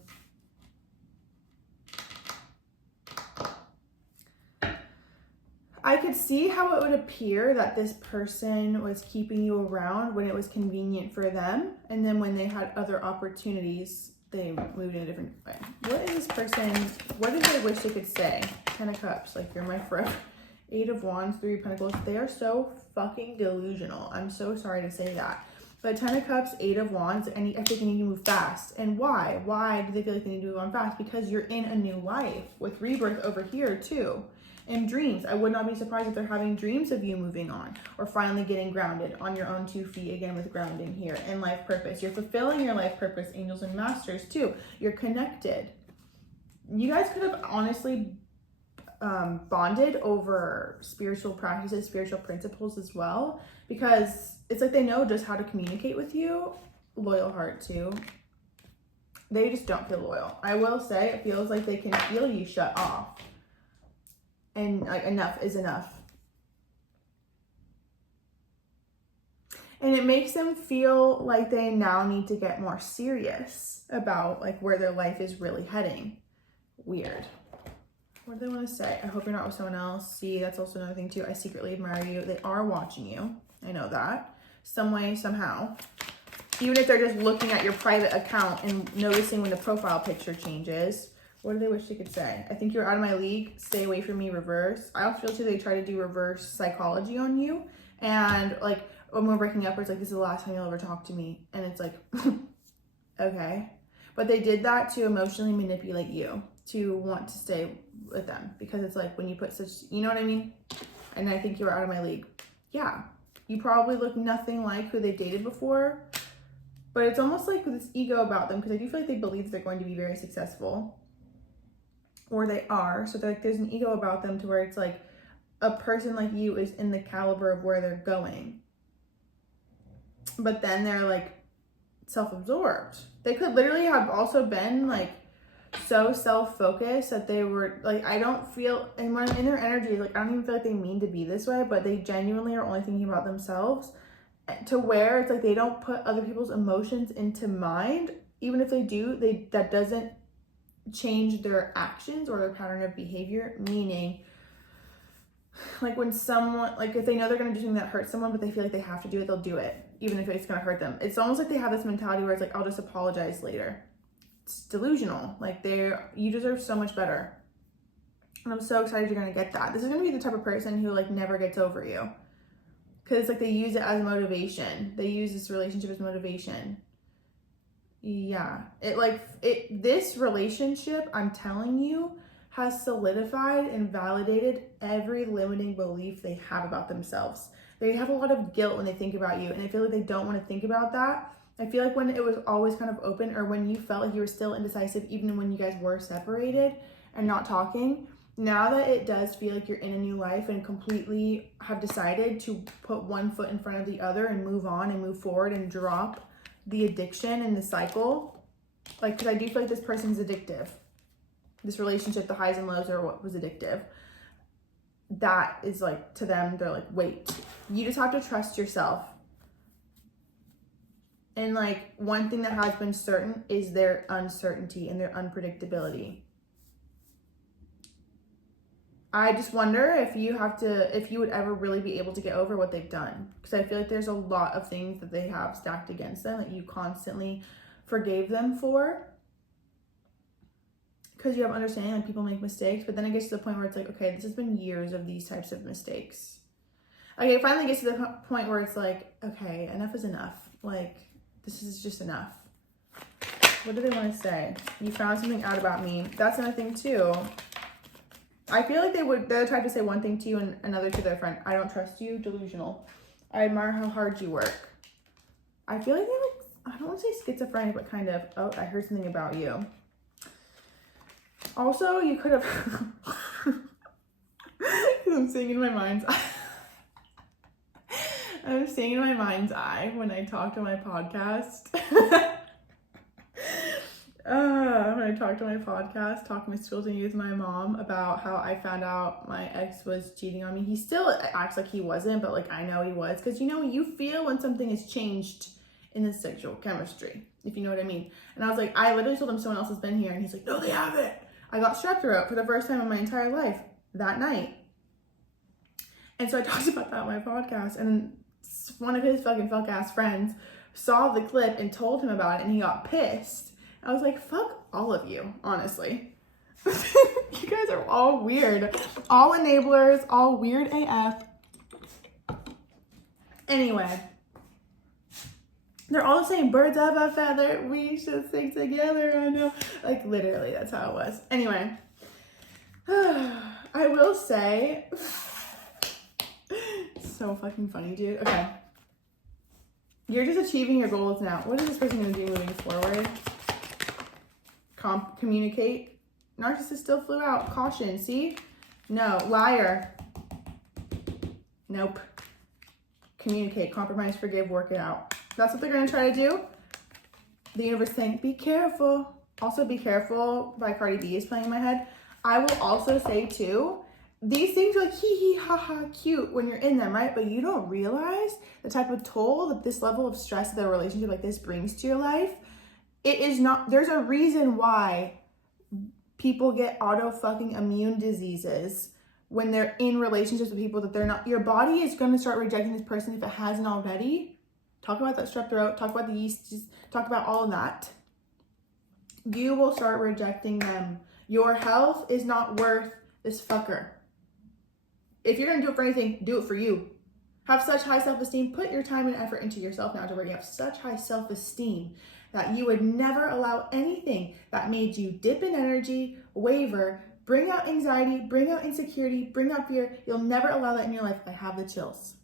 I could see how it would appear that this person was keeping you around when it was convenient for them, and then when they had other opportunities, they moved in a different way. What is this person, what do they wish they could say? 10 of Cups, like, you're my forever. 8 of Wands, 3 of Pentacles. They are so fucking delusional. I'm so sorry to say that. But 10 of Cups, 8 of Wands, and I think you need to move fast. And why? Why do they feel like they need to move on fast? Because you're in a new life with rebirth over here too. And dreams. I would not be surprised if they're having dreams of you moving on, or finally getting grounded on your own 2 feet again with grounding here, and life purpose. You're fulfilling your life purpose, angels and masters too. You're connected. You guys could have honestly bonded over spiritual practices, spiritual principles as well, because it's like they know just how to communicate with you. Loyal heart too. They just don't feel loyal. I will say it feels like they can feel you shut off. And like, enough is enough. And it makes them feel like they now need to get more serious about like where their life is really heading. Weird. What do they want to say? I hope you're not with someone else. See, that's also another thing too. I secretly admire you. They are watching you. I know that. Some way, somehow. Even if they're just looking at your private account and noticing when the profile picture changes. What do they wish they could say? I think you're out of my league. Stay away from me, reverse. I also feel too they try to do reverse psychology on you. And like when we're breaking up, it's like, this is the last time you'll ever talk to me. And it's like, okay. But they did that to emotionally manipulate you to want to stay with them. Because it's like when you put such, you know what I mean? And I think you're out of my league. Yeah. You probably look nothing like who they dated before. But it's almost like this ego about them, because I do feel like they believe they're going to be very successful. or they are. So like there's an ego about them to where it's like a person like you is in the caliber of where they're going. But then they're like self-absorbed. They could literally have also been like so self-focused that they were like, I don't feel, and when in their energy, like I don't even feel like they mean to be this way, but they genuinely are only thinking about themselves, to where it's like they don't put other people's emotions into mind. Even if they do, that doesn't change their actions or their pattern of behavior. Meaning, like when someone, like if they know they're going to do something that hurts someone, but they feel like they have to do it, they'll do it even if it's going to hurt them. It's almost like they have this mentality where it's like, I'll just apologize later. It's delusional. Like you deserve so much better. And I'm so excited you're going to get that. This is going to be the type of person who like never gets over you. Because like they use it as motivation. They use this relationship as motivation. Yeah. This relationship, I'm telling you, has solidified and validated every limiting belief they have about themselves. They have a lot of guilt when they think about you. And I feel like they don't want to think about that. I feel like when it was always kind of open, or when you felt like you were still indecisive, even when you guys were separated and not talking, now that it does feel like you're in a new life and completely have decided to put one foot in front of the other and move on and move forward and drop the addiction and the cycle, like, because I do feel like this person's addictive. This relationship, the highs and lows are what was addictive. That is like, to them, they're like, wait, you just have to trust yourself. And like one thing that has been certain is their uncertainty and their unpredictability. I just wonder if you would ever really be able to get over what they've done. Because I feel like there's a lot of things that they have stacked against them that you constantly forgave them for. Because you have understanding, like people make mistakes, but then it gets to the point where it's like, okay, this has been years of these types of mistakes. Okay, it finally gets to the point where it's like, okay, enough is enough. Like, this is just enough. What do they want to say? You found something out about me. That's another thing too. I feel like they'll try to say one thing to you and another to their friend. I don't trust you, delusional. I admire how hard you work. I feel like I don't want to say schizophrenic, but kind of, oh, I heard something about you. Also, you could have, I'm seeing in my mind's eye. I'm seeing in my mind's eye when I talk to my podcast. When I talked to my podcast, talking with my mom about how I found out my ex was cheating on me. He still acts like he wasn't, but like I know he was. Because you feel when something has changed in the sexual chemistry, if you know what I mean. And I was like, I literally told him someone else has been here. And he's like, no, they haven't. I got strep throat for the first time in my entire life that night. And so I talked about that on my podcast. And one of his fucking fuck-ass friends saw the clip and told him about it. And he got pissed. I was like, fuck all of you, honestly. You guys are all weird. All enablers, all weird AF. Anyway. They're all the same. Birds of a feather. We should sing together. I know. Like, literally, that's how it was. Anyway. I will say. So fucking funny, dude. Okay. You're just achieving your goals now. What is this person going to do moving forward? Communicate. Narcissist still flew out. Caution. See? No. Liar. Nope. Communicate. Compromise. Forgive. Work it out. That's what they're going to try to do. The universe saying, be careful. Also, Be Careful by Cardi B is playing in my head. I will also say, too, these things are like hee hee ha ha cute when you're in them, right? But you don't realize the type of toll that this level of stress that a relationship like this brings to your life. It is not, there's a reason why people get auto fucking immune diseases when they're in relationships with people that they're not. Your body is going to start rejecting this person if it hasn't already. Talk about that strep throat, talk about the yeast, just talk about all of that. You will start rejecting them. Your health is not worth this fucker. If you're going to do it for anything, do it for you. Have such high self-esteem. Put your time and effort into yourself now to where you have such high self-esteem that you would never allow anything that made you dip in energy, waver, bring out anxiety, bring out insecurity, bring out fear. You'll never allow that in your life. I have the chills.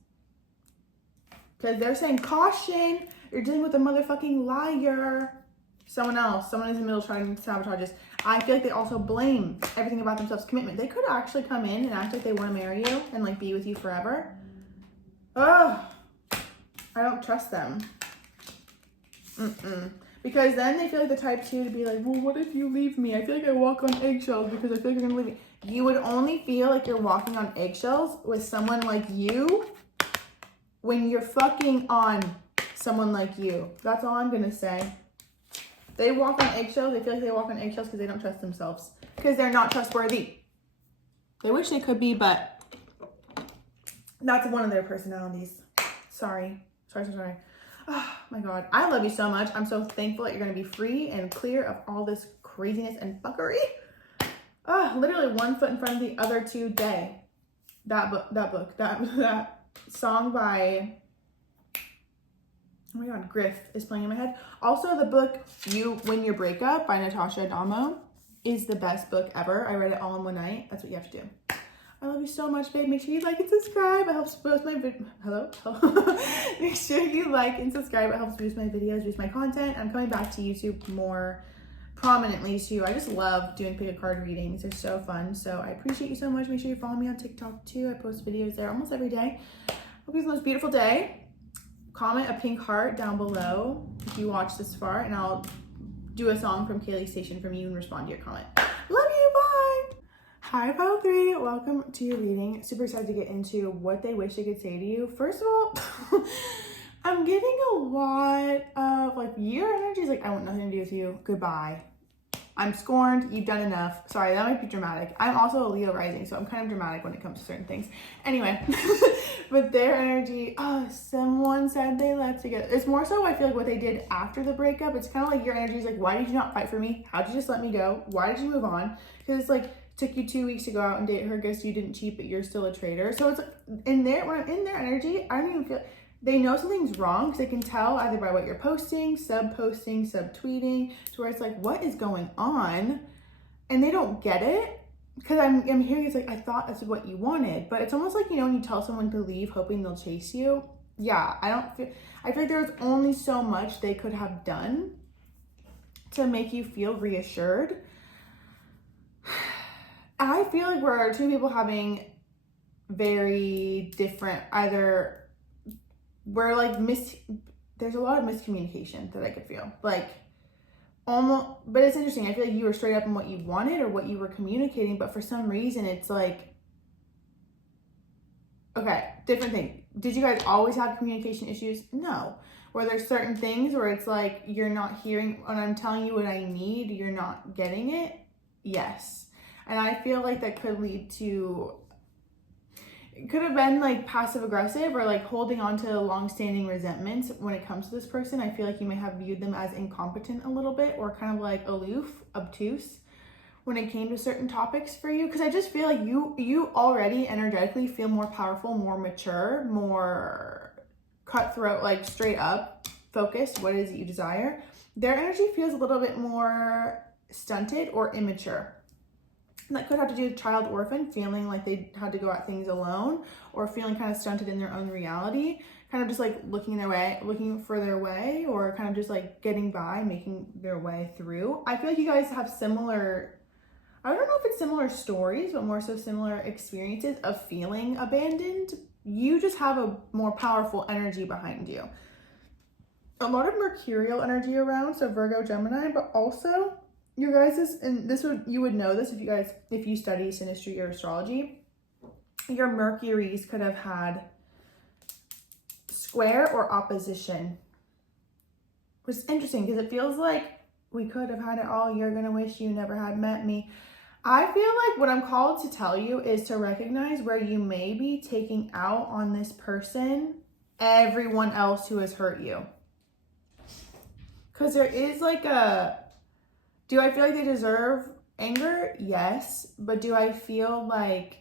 Because they're saying, caution, you're dealing with a motherfucking liar. someone else, someone is in the middle trying to sabotage us. I feel like they also blame everything about themselves. Commitment. They could actually come in and act like they want to marry you and like be with you forever. Oh, I don't trust them. Because then they feel like the type 2 to be like, well, what if you leave me? I feel like I walk on eggshells because I feel like you're gonna leave me. You would only feel like you're walking on eggshells with someone like you when you're fucking on someone like you. That's all I'm gonna say. They walk on eggshells. They feel like they walk on eggshells because they don't trust themselves. Because they're not trustworthy. They wish they could be, but that's one of their personalities. Sorry. Oh my God. I love you so much. I'm so thankful that you're going to be free and clear of all this craziness and fuckery. Oh, literally one foot in front of the other today. That song by, oh my God, Griff is playing in my head. Also, the book You Win Your Breakup by Natasha Adamo is the best book ever. I read it all in one night. That's what you have to do. I love you so much, babe. Make sure you like and subscribe. It helps boost my Hello? Make sure you like and subscribe. It helps boost my videos, boost my content. I'm coming back to YouTube more prominently too. I just love doing pick a card readings. They're so fun. So I appreciate you so much. Make sure you follow me on TikTok too. I post videos there almost every day. Hope you have the most beautiful day. Comment a pink heart down below if you watch this far, and I'll do a song from Kayleigh Station from you and respond to your comment. Love you. Bye. Hi, Pile 3. Welcome to your reading. Super excited to get into what they wish they could say to you. First of all, I'm getting a lot of like your energy is like, I want nothing to do with you. Goodbye. I'm scorned. You've done enough. Sorry, that might be dramatic. I'm also a Leo rising, so I'm kind of dramatic when it comes to certain things. Anyway, but their energy, someone said they left together. It's more so I feel like what they did after the breakup. It's kind of like your energy is like, why did you not fight for me? How did you just let me go? Why did you move on? Because it's like, took you 2 weeks to go out and date her. Guess you didn't cheat, but you're still a traitor. So it's like, when I'm in their energy, I don't even feel, they know something's wrong because they can tell either by what you're posting, sub-tweeting, to where it's like, what is going on? And they don't get it because I'm hearing it's like, I thought that's what you wanted. But it's almost like, when you tell someone to leave hoping they'll chase you. Yeah, I feel like there was only so much they could have done to make you feel reassured. I feel like we're two people having very different, either we're like there's a lot of miscommunication that I could feel like almost, but it's interesting. I feel like you were straight up in what you wanted or what you were communicating, but for some reason it's like, okay, different thing. Did you guys always have communication issues? No. Were there certain things where it's like, you're not hearing when I'm telling you what I need, you're not getting it? Yes. And I feel like that could lead to, it could have been like passive aggressive or like holding on to long-standing resentments when it comes to this person. I feel like you may have viewed them as incompetent a little bit or kind of like aloof, obtuse when it came to certain topics for you. Because I just feel like you already energetically feel more powerful, more mature, more cutthroat, like straight up focused. What is it you desire? Their energy feels a little bit more stunted or immature. And that could have to do with child orphan, feeling like they had to go at things alone, or feeling kind of stunted in their own reality, kind of just like looking for their way, or kind of just like getting by, making their way through. I feel like you guys have similar, I don't know if it's similar stories, but more so similar experiences of feeling abandoned. You just have a more powerful energy behind you. A lot of mercurial energy around, so Virgo, Gemini, but also you guys, and you would know this if you study synastry or astrology, your Mercuries could have had square or opposition, which is interesting because it feels like we could have had it all. You're gonna wish you never had met me. I feel like what I'm called to tell you is to recognize where you may be taking out on this person everyone else who has hurt you, because there is like do I feel like they deserve anger? Yes. But do I feel like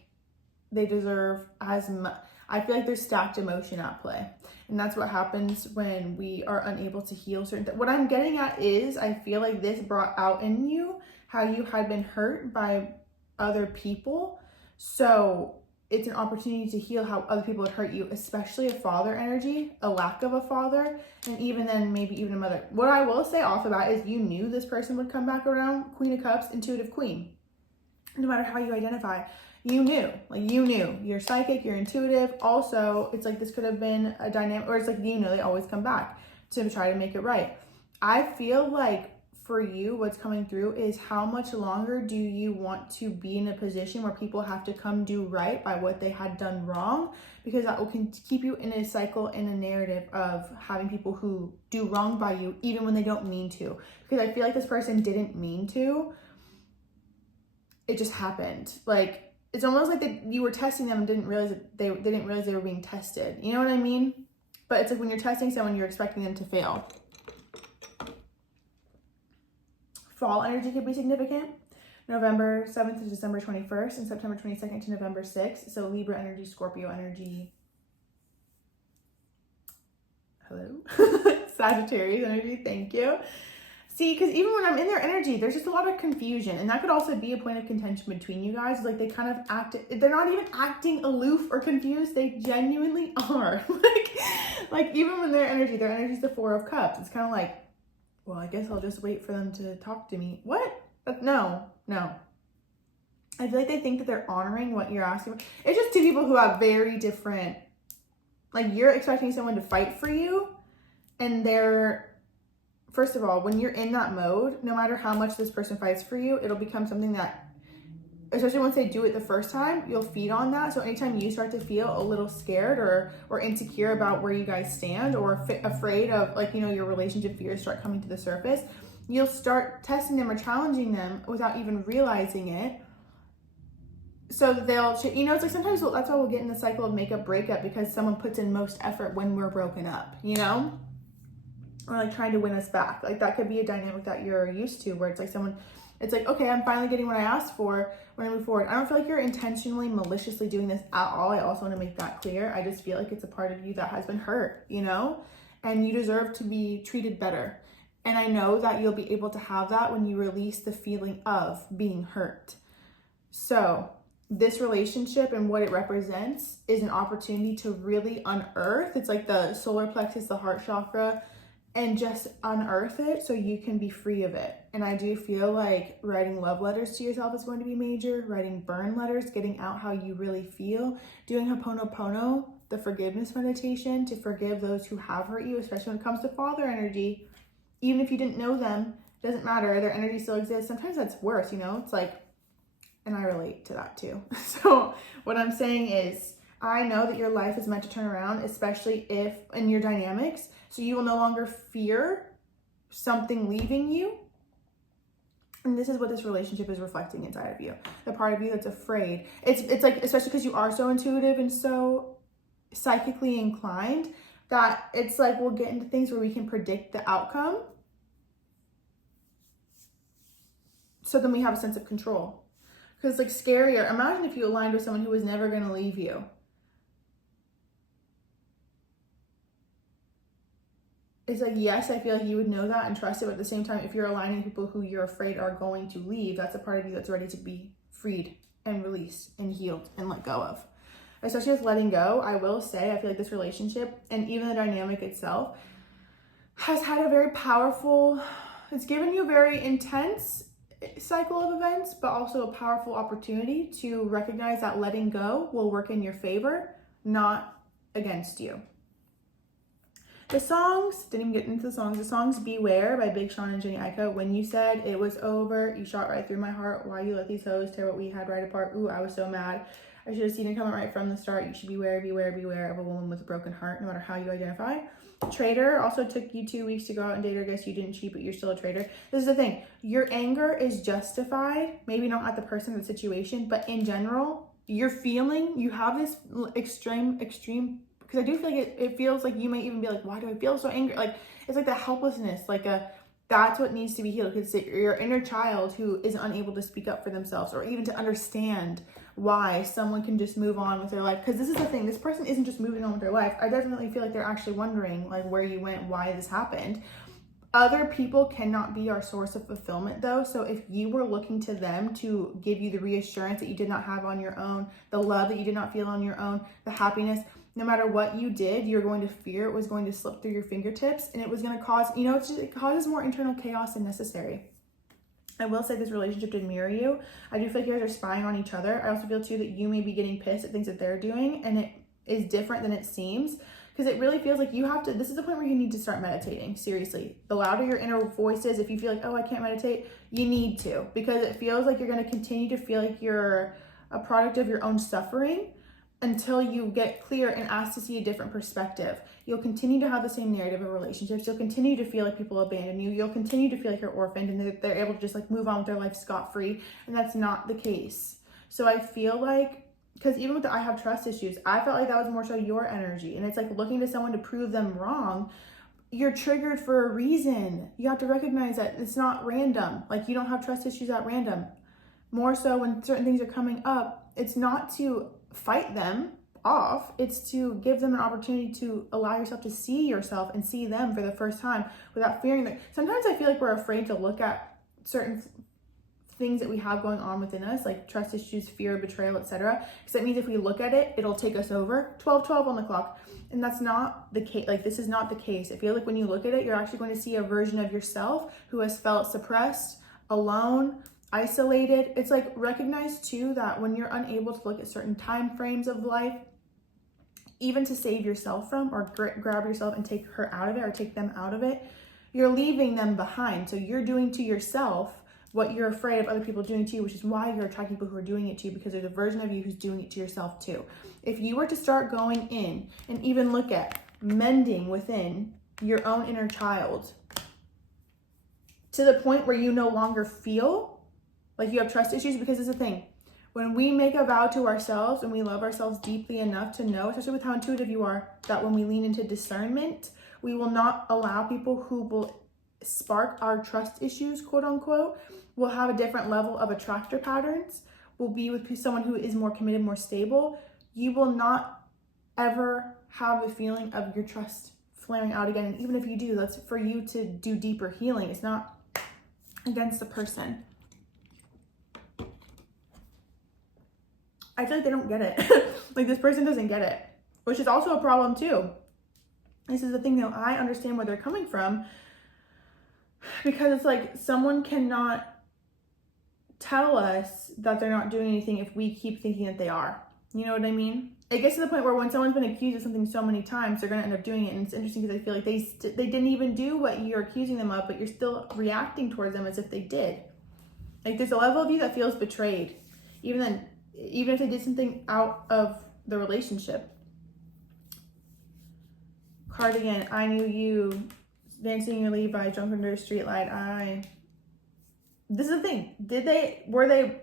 they deserve as much? I feel like there's stacked emotion at play. And that's what happens when we are unable to heal certain things. What I'm getting at is I feel like this brought out in you how you had been hurt by other people. So it's an opportunity to heal how other people would hurt you, especially a father energy, a lack of a father, and even then maybe even a mother. What I will say off the bat is you knew this person would come back around. Queen of Cups, intuitive queen. No matter how you identify, you knew. Like, you knew. You're psychic, you're intuitive. Also, it's like this could have been a dynamic, or it's like, you know, they always come back to try to make it right. I feel like for you, what's coming through is how much longer do you want to be in a position where people have to come do right by what they had done wrong? Because that will keep you in a cycle, in a narrative of having people who do wrong by you, even when they don't mean to. Because I feel like this person didn't mean to. It just happened. Like, it's almost like you were testing them and didn't realize that they didn't realize they were being tested. You know what I mean? But it's like when you're testing someone, you're expecting them to fail. Fall energy could be significant. November 7th to December 21st and September 22nd to November 6th. So Libra energy, Scorpio energy. Hello? Sagittarius energy, thank you. See, because even when I'm in their energy, there's just a lot of confusion. And that could also be a point of contention between you guys. Like, they kind of they're not even acting aloof or confused. They genuinely are. like even when their energy is the Four of Cups. It's kind of like, well, I guess I'll just wait for them to talk to me. What? No. I feel like they think that they're honoring what you're asking for. It's just two people who have very different, like, you're expecting someone to fight for you, and they're, first of all, when you're in that mode, no matter how much this person fights for you, it'll become something that, especially once they do it the first time, you'll feed on that. So anytime you start to feel a little scared or insecure about where you guys stand, or afraid of, like, you know, your relationship fears start coming to the surface, you'll start testing them or challenging them without even realizing it. So they'll, you know, it's like sometimes that's why we'll get in the cycle of makeup breakup, because someone puts in most effort when we're broken up, you know? Or like trying to win us back. Like, that could be a dynamic that you're used to, where it's like someone, it's like, okay, I'm finally getting what I asked for. We're gonna move forward. I don't feel like you're intentionally, maliciously doing this at all. I also want to make that clear. I just feel like it's a part of you that has been hurt, you know? And you deserve to be treated better. And I know that you'll be able to have that when you release the feeling of being hurt. So this relationship and what it represents is an opportunity to really unearth. It's like the solar plexus, the heart chakra, and just unearth it so you can be free of it. And I do feel like writing love letters to yourself is going to be major. Writing burn letters, getting out how you really feel, doing Ho'oponopono, the forgiveness meditation, to forgive those who have hurt you, especially when it comes to father energy. Even if you didn't know them, doesn't matter, their energy still exists. Sometimes that's worse, you know? It's like, and I relate to that too. So what I'm saying is, I know that your life is meant to turn around, especially if in your dynamics, so you will no longer fear something leaving you. And this is what this relationship is reflecting inside of you. The part of you that's afraid. It's like, especially because you are so intuitive and so psychically inclined, that it's like we'll get into things where we can predict the outcome. So then we have a sense of control. Because it's like scarier. Imagine if you aligned with someone who was never going to leave you. It's like, yes, I feel like you would know that and trust it, but at the same time, if you're aligning with people who you're afraid are going to leave, that's a part of you that's ready to be freed and released and healed and let go of. Especially with letting go, I will say, I feel like this relationship and even the dynamic itself has had a very powerful, it's given you a very intense cycle of events, but also a powerful opportunity to recognize that letting go will work in your favor, not against you. The songs, didn't even get into the songs. The songs Beware by Big Sean and Jhene Aiko. When you said it was over, you shot right through my heart. Why you let these hoes tear what we had right apart? Ooh, I was so mad. I should have seen it coming right from the start. You should beware of a woman with a broken heart, no matter how you identify. Traitor, also took you 2 weeks to go out and date her. I guess you didn't cheat, but you're still a traitor. This is the thing. Your anger is justified. Maybe not at the person or the situation, but in general, you're feeling, you have this extreme, because I do feel like it feels like you might even be like, why do I feel so angry? Like, it's like the helplessness, that's what needs to be healed. Because your inner child who is unable to speak up for themselves or even to understand why someone can just move on with their life. Because this is the thing, this person isn't just moving on with their life. I definitely feel like they're actually wondering like where you went, why this happened. Other people cannot be our source of fulfillment though. So if you were looking to them to give you the reassurance that you did not have on your own, the love that you did not feel on your own, the happiness, no matter what you did, you're going to fear it was going to slip through your fingertips, and it was going to cause, you know, it causes more internal chaos than necessary. I will say this relationship did mirror you. I do feel like you guys are spying on each other. I also feel too that you may be getting pissed at things that they're doing, and it is different than it seems, because it really feels like you have to, this is the point where you need to start meditating. Seriously, the louder your inner voice is, if you feel like, oh, I can't meditate, you need to, because it feels like you're going to continue to feel like you're a product of your own suffering until you get clear and ask to see a different perspective. You'll continue to have the same narrative of relationships. You'll continue to feel like people abandon you. You'll continue to feel like you're orphaned and they're able to just like move on with their life scot-free. And that's not the case. So I feel like, because even with the I have trust issues, I felt like that was more so your energy. And it's like looking to someone to prove them wrong. You're triggered for a reason. You have to recognize that it's not random. Like, you don't have trust issues at random. More so when certain things are coming up, it's not to fight them off, it's to give them an opportunity to allow yourself to see yourself and see them for the first time without fearing that. Sometimes I feel like we're afraid to look at certain things that we have going on within us, like trust issues, fear, betrayal, etc., because that means if we look at it, it'll take us over. 12:12 on the clock. And that's not the case. Like, this is not the case. I feel like when you look at it, you're actually going to see a version of yourself who has felt suppressed, alone, isolated. It's like, recognize too that when you're unable to look at certain time frames of life, even to save yourself from, or grab yourself and take her out of it or take them out of it, you're leaving them behind. So you're doing to yourself what you're afraid of other people doing to you, which is why you're attracting people who are doing it to you, because there's a version of you who's doing it to yourself too. If you were to start going in and even look at mending within your own inner child to the point where you no longer feel like you have trust issues, because it's the thing, when we make a vow to ourselves and we love ourselves deeply enough to know, especially with how intuitive you are, that when we lean into discernment, we will not allow people who will spark our trust issues, quote unquote, will have a different level of attractor patterns, will be with someone who is more committed, more stable. You will not ever have the feeling of your trust flaring out again. And even if you do, that's for you to do deeper healing. It's not against the person. I feel like they don't get it. Like, this person doesn't get it, which is also a problem too. This is the thing though, I understand where they're coming from, because it's like someone cannot tell us that they're not doing anything if we keep thinking that they are. You know what I mean? It gets to the point where when someone's been accused of something so many times, they're going to end up doing it. And it's interesting because I feel like they didn't even do what you're accusing them of, but you're still reacting towards them as if they did. Like, there's a level of you that feels betrayed, even if they did something out of the relationship. Cardigan, I knew you. Dancing in your Levi, drunk under a streetlight. This is the thing. Were they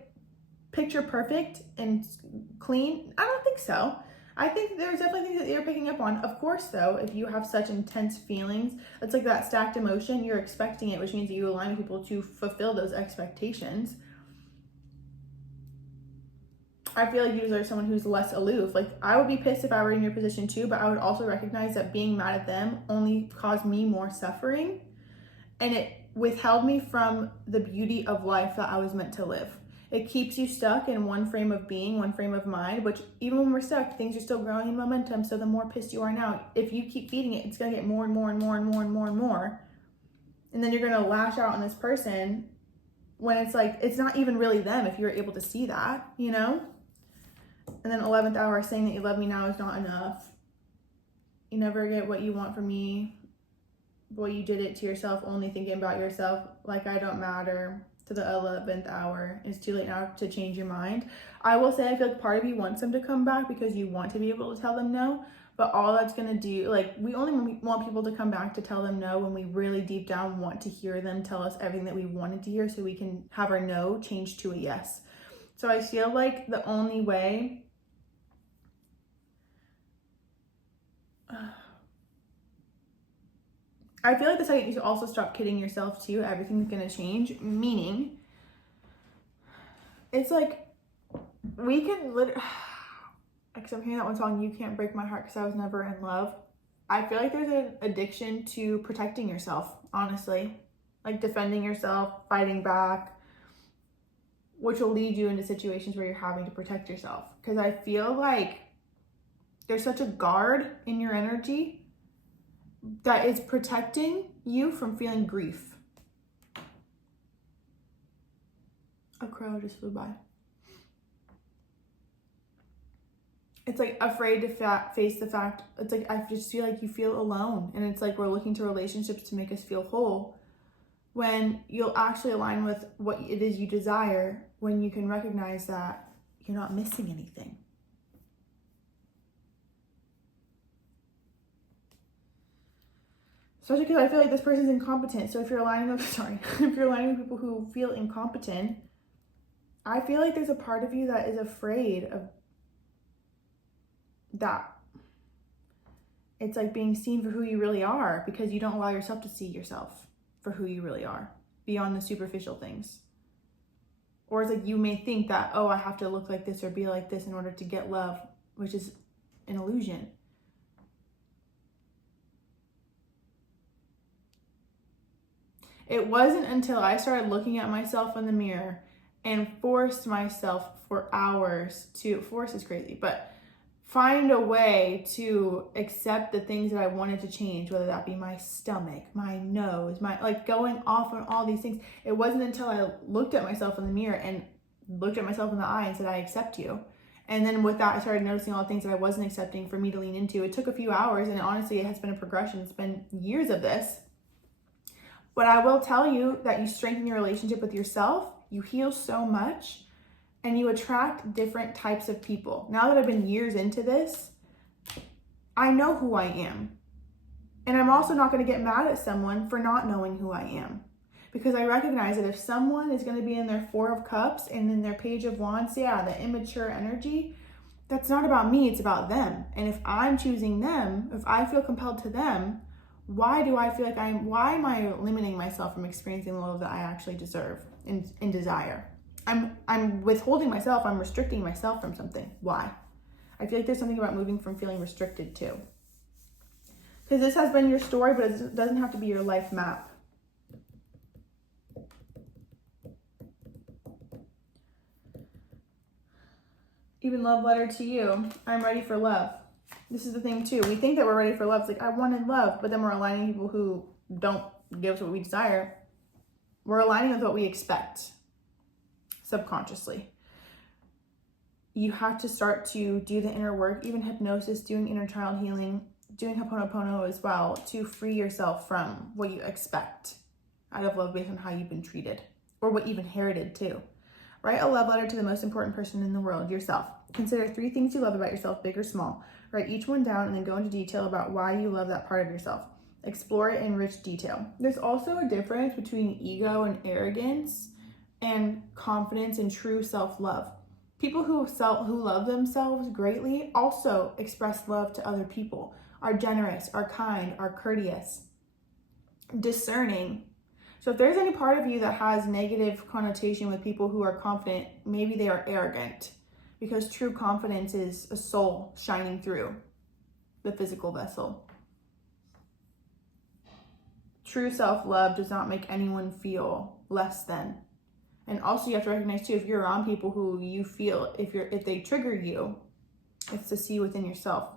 picture perfect and clean? I don't think so. I think there's definitely things that you're picking up on. Of course, though, if you have such intense feelings, it's like that stacked emotion, you're expecting it, which means that you align with people to fulfill those expectations. I feel like you deserve someone who's less aloof. Like, I would be pissed if I were in your position too, but I would also recognize that being mad at them only caused me more suffering, and it withheld me from the beauty of life that I was meant to live. It keeps you stuck in one frame of being, one frame of mind, which even when we're stuck, things are still growing in momentum. So the more pissed you are now, if you keep feeding it, it's going to get more and more and more and more and more and more. And then you're going to lash out on this person when it's like, it's not even really them if you're able to see that, you know? And then 11th hour, saying that you love me now is not enough. You never get what you want from me. Boy, you did it to yourself, only thinking about yourself, like I don't matter. To the 11th hour, it's too late now to change your mind. I will say, I feel like part of you wants them to come back because you want to be able to tell them no, but all that's going to do, like, we only want people to come back to tell them no when we really deep down want to hear them tell us everything that we wanted to hear, so we can have our no change to a yes. So I feel like the only way I feel like the second you also stop kidding yourself too, everything's gonna change. Meaning, it's like, we can literally, because I'm hearing that one song, You Can't Break My Heart Because I Was Never in Love. I feel like there's an addiction to protecting yourself, honestly. Like defending yourself, fighting back, which will lead you into situations where you're having to protect yourself. Because I feel like there's such a guard in your energy that is protecting you from feeling grief. A crow just flew by. It's like afraid to face the fact. It's like I just feel like you feel alone. And it's like we're looking to relationships to make us feel whole. When you'll actually align with what it is you desire, when you can recognize that you're not missing anything. Especially because I feel like this person's incompetent. So if you're aligning with, if you're aligning with people who feel incompetent, I feel like there's a part of you that is afraid of that. It's like being seen for who you really are because you don't allow yourself to see yourself for who you really are beyond the superficial things. Or it's like you may think that, oh, I have to look like this or be like this in order to get love, which is an illusion. It wasn't until I started looking at myself in the mirror and forced myself for hours to, force is crazy, but find a way to accept the things that I wanted to change, whether that be my stomach, my nose, like going off on all these things. It wasn't until I looked at myself in the mirror and looked at myself in the eye and said, I accept you. And then with that, I started noticing all the things that I wasn't accepting for me to lean into. It took a few hours, and honestly, it has been a progression. It's been years of this. But I will tell you that you strengthen your relationship with yourself, you heal so much, and you attract different types of people. Now that I've been years into this, I know who I am. And I'm also not going to get mad at someone for not knowing who I am. Because I recognize that if someone is going to be in their Four of Cups and in their Page of Wands, yeah, the immature energy, that's not about me, it's about them. And if I'm choosing them, if I feel compelled to them, why am I limiting myself from experiencing the love that I actually deserve and desire? I'm withholding myself, I'm restricting myself from something. Why? I feel like there's something about moving from feeling restricted too. Because this has been your story, but it doesn't have to be your life map. Even love letter to you. I'm ready for love. This is the thing too. We think that we're ready for love. It's like, I wanted love, but then we're aligning people who don't give us what we desire. We're aligning with what we expect subconsciously. You have to start to do the inner work, even hypnosis, doing inner child healing, doing Ho'oponopono as well, to free yourself from what you expect out of love based on how you've been treated or what you've inherited too. Write a love letter to the most important person in the world, yourself. Consider 3 things you love about yourself, big or small. Write each one down and then go into detail about why you love that part of yourself. Explore it in rich detail. There's also a difference between ego and arrogance and confidence and true self-love. People who love themselves greatly also express love to other people, are generous, are kind, are courteous, discerning. So if there's any part of you that has negative connotation with people who are confident, maybe they are arrogant, because true confidence is a soul shining through the physical vessel. True self-love does not make anyone feel less than. And also you have to recognize too, if you're around people who you feel, if they trigger you, it's to see within yourself.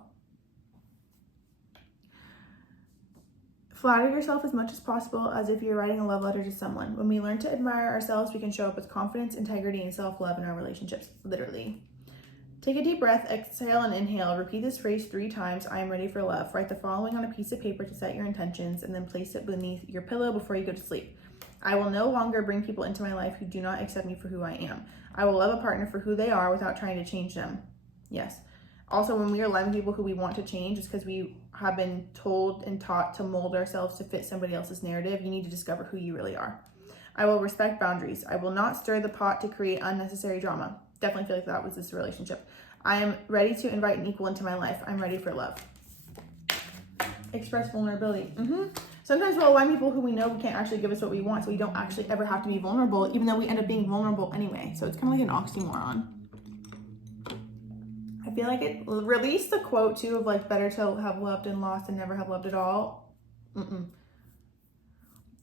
Flatter yourself as much as possible as if you're writing a love letter to someone. When we learn to admire ourselves, we can show up with confidence, integrity, and self-love in our relationships, literally. Take a deep breath, exhale and inhale. Repeat this phrase 3 times. I am ready for love. Write the following on a piece of paper to set your intentions and then place it beneath your pillow before you go to sleep. I will no longer bring people into my life who do not accept me for who I am. I will love a partner for who they are without trying to change them. Yes. Also, when we are loving people who we want to change, it's because we have been told and taught to mold ourselves to fit somebody else's narrative. You need to discover who you really are. I will respect boundaries. I will not stir the pot to create unnecessary drama. Definitely feel like that was this relationship. I am ready to invite an equal into my life. I'm ready for love. Express vulnerability. Sometimes we'll align people who we know can't actually give us what we want, so we don't actually ever have to be vulnerable, even though we end up being vulnerable anyway. So it's kind of like an oxymoron. I feel like it released the quote too of like better to have loved and lost than never have loved at all.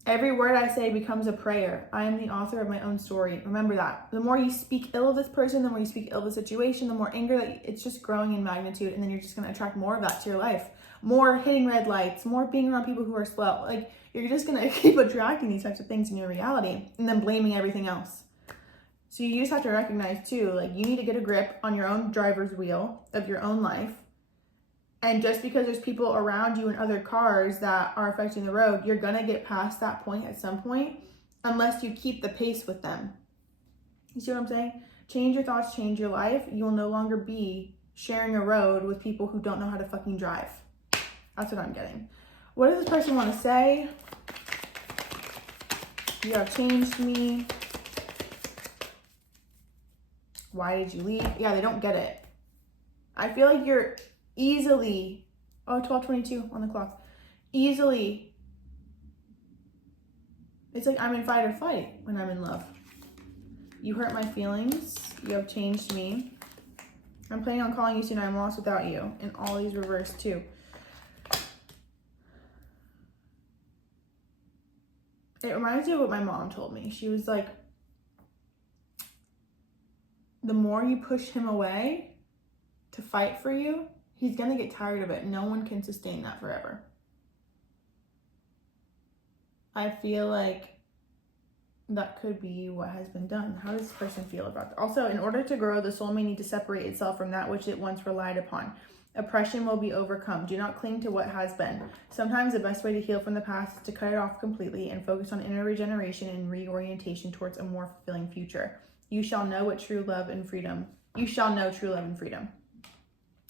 Every word I say becomes a prayer. I am the author of my own story. Remember that. The more you speak ill of this person, the more you speak ill of the situation, the more anger that it's just growing in magnitude, and then you're just going to attract more of that to your life. More hitting red lights, more being around people who are slow. Like, you're just going to keep attracting these types of things in your reality and then blaming everything else. So you just have to recognize too, like, you need to get a grip on your own driver's wheel of your own life. And just because there's people around you in other cars that are affecting the road, you're going to get past that point at some point unless you keep the pace with them. You see what I'm saying? Change your thoughts, change your life. You will no longer be sharing a road with people who don't know how to fucking drive. That's what I'm getting. What does this person want to say? You have changed me. Why did you leave? Yeah, they don't get it. I feel like you're easily, 12:22 on the clock. Easily. It's like I'm in fight or flight when I'm in love. You hurt my feelings. You have changed me. I'm planning on calling you soon. I'm lost without you. And all these reversed too. It reminds me of what my mom told me. She was like, the more you push him away to fight for you, he's going to get tired of it. No one can sustain that forever. I feel like that could be what has been done. How does this person feel about that? Also, in order to grow, the soul may need to separate itself from that which it once relied upon. Oppression will be overcome. Do not cling to what has been. Sometimes the best way to heal from the past is to cut it off completely and focus on inner regeneration and reorientation towards a more fulfilling future. You shall know what true love and freedom. You shall know true love and freedom.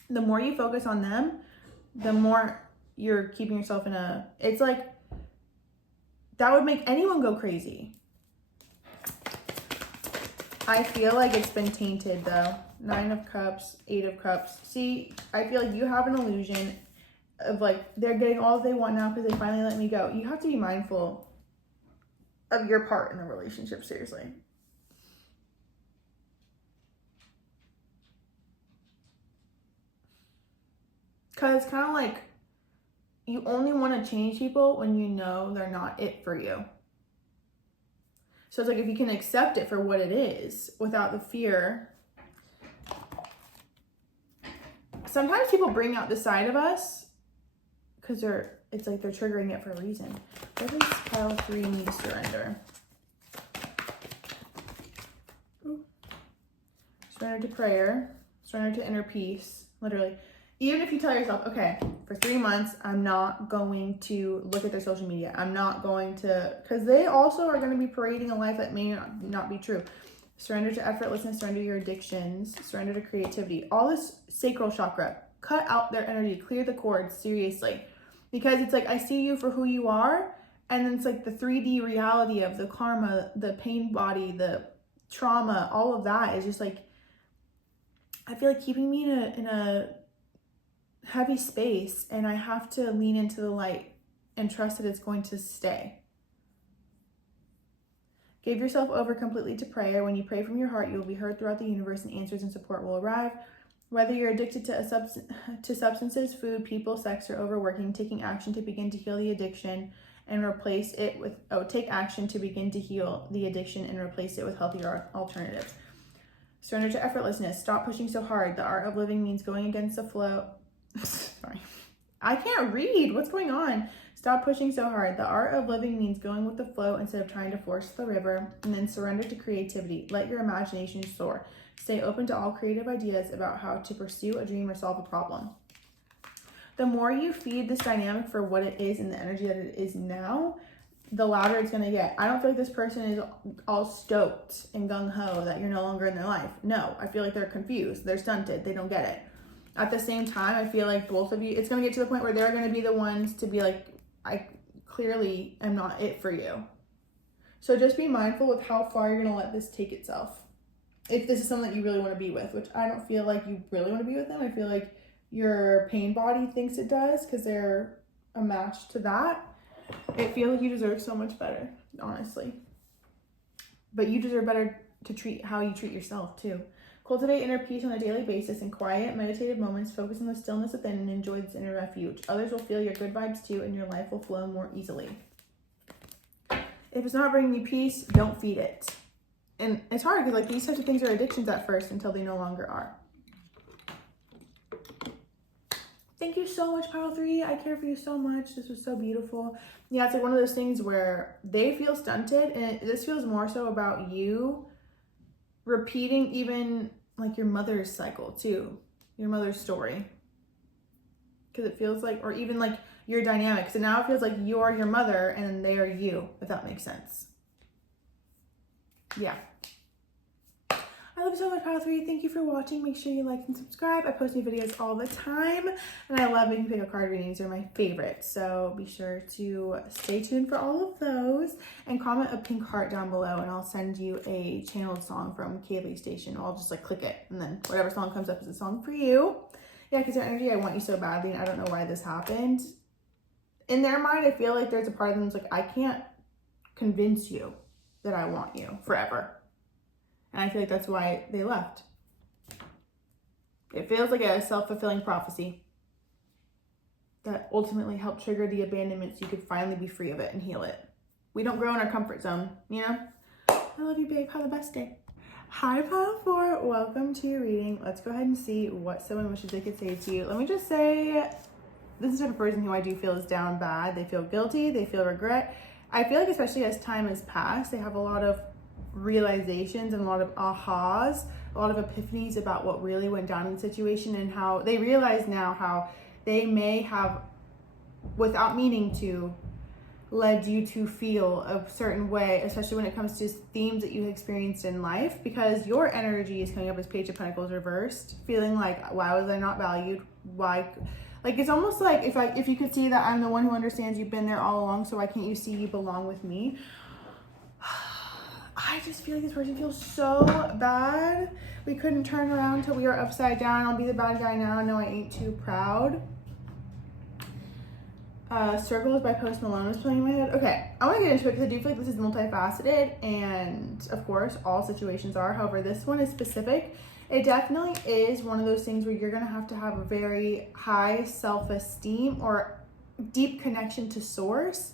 The more you focus on them, the more you're keeping yourself in a, it's like, that would make anyone go crazy. I feel like it's been tainted though. 9 of Cups, 8 of Cups. See, I feel like you have an illusion of like, they're getting all they want now because they finally let me go. You have to be mindful of your part in the relationship, seriously. Because it's kind of like, you only want to change people when you know they're not it for you. So it's like, if you can accept it for what it is without the fear. Sometimes people bring out the side of us because it's like they're triggering it for a reason. What does pile 3 need to surrender? Surrender to prayer. Surrender to inner peace. Literally. Even if you tell yourself, okay, for 3 months, I'm not going to look at their social media. I'm not going to, because they also are going to be parading a life that may not be true. Surrender to effortlessness, surrender to your addictions, surrender to creativity. All this sacral chakra, cut out their energy, clear the cords, seriously. Because it's like, I see you for who you are, and then it's like the 3D reality of the karma, the pain body, the trauma, all of that is just like, I feel like keeping me in a heavy space, and I have to lean into the light and trust that it's going to stay. Give yourself over completely to prayer. When you pray from your heart, you will be heard throughout the universe, and answers and support will arrive. Whether you're addicted to substances, food, people, sex, or overworking, taking action to begin to heal the addiction and replace it with, take action to begin to heal the addiction and replace it with healthier alternatives. Surrender to effortlessness. Stop pushing so hard. The art of living means going against the flow. Sorry. I can't read. What's going on? Stop pushing so hard. The art of living means going with the flow instead of trying to force the river. And then surrender to creativity. Let your imagination soar. Stay open to all creative ideas about how to pursue a dream or solve a problem. The more you feed this dynamic for what it is and the energy that it is now, the louder it's going to get. I don't feel like this person is all stoked and gung-ho that you're no longer in their life. No, I feel like they're confused. They're stunted. They don't get it. At the same time, I feel like both of you, it's going to get to the point where they're going to be the ones to be like, I clearly am not it for you. So just be mindful with how far you're going to let this take itself. If this is someone that you really want to be with, which I don't feel like you really want to be with them. I feel like your pain body thinks it does because they're a match to that. I feel like you deserve so much better, honestly. But you deserve better to treat how you treat yourself too. Cultivate inner peace on a daily basis. In quiet, meditative moments, focus on the stillness within and enjoy this inner refuge. Others will feel your good vibes too, and your life will flow more easily. If it's not bringing you peace, don't feed it. And it's hard because, like, these types of things are addictions at first until they no longer are. Thank you so much, Pile 3. I care for you so much. This was so beautiful. Yeah, it's like one of those things where they feel stunted, and this feels more so about you repeating even like your mother's cycle too, your mother's story. Because it feels like, or even like your dynamic. So now it feels like you're your mother and they are you, if that makes sense. Yeah. I love you so much, Pile 3. Thank you for watching. Make sure you like and subscribe. I post new videos all the time, and I love making pick a card readings. They're my favorite. So be sure to stay tuned for all of those, and comment a pink heart down below, and I'll send you a channeled song from Kayleigh Station. I'll just like click it, and then whatever song comes up is a song for you. Yeah, because their energy, I want you so badly, and I don't know why this happened. In their mind, I feel like there's a part of them that's like, I can't convince you that I want you forever. And I feel like that's why they left. It feels like a self-fulfilling prophecy that ultimately helped trigger the abandonment so you could finally be free of it and heal it. We don't grow in our comfort zone, you know? I love you, babe. Have the best day. Hi, Pile 4. Welcome to your reading. Let's go ahead and see what someone wishes they could say to you. Let me just say, this is the type of person who I do feel is down bad. They feel guilty. They feel regret. I feel like especially as time has passed, they have a lot of realizations and a lot of ahas, a lot of epiphanies about what really went down in the situation, and how they realize now how they may have, without meaning to, led you to feel a certain way, especially when it comes to themes that you experienced in life, because your energy is coming up as Page of Pentacles reversed, feeling like, why was I not valued? Why? Like, it's almost like if you could see that I'm the one who understands, you've been there all along, so why can't you see you belong with me? I just feel like this person feels so bad. We couldn't turn around till we were upside down. I'll be the bad guy now. No, I ain't too proud. Circles by Post Malone is playing in my head. Okay, I want to get into it because I do feel like this is multifaceted, and of course, all situations are. However, this one is specific. It definitely is one of those things where you're going to have a very high self-esteem or deep connection to source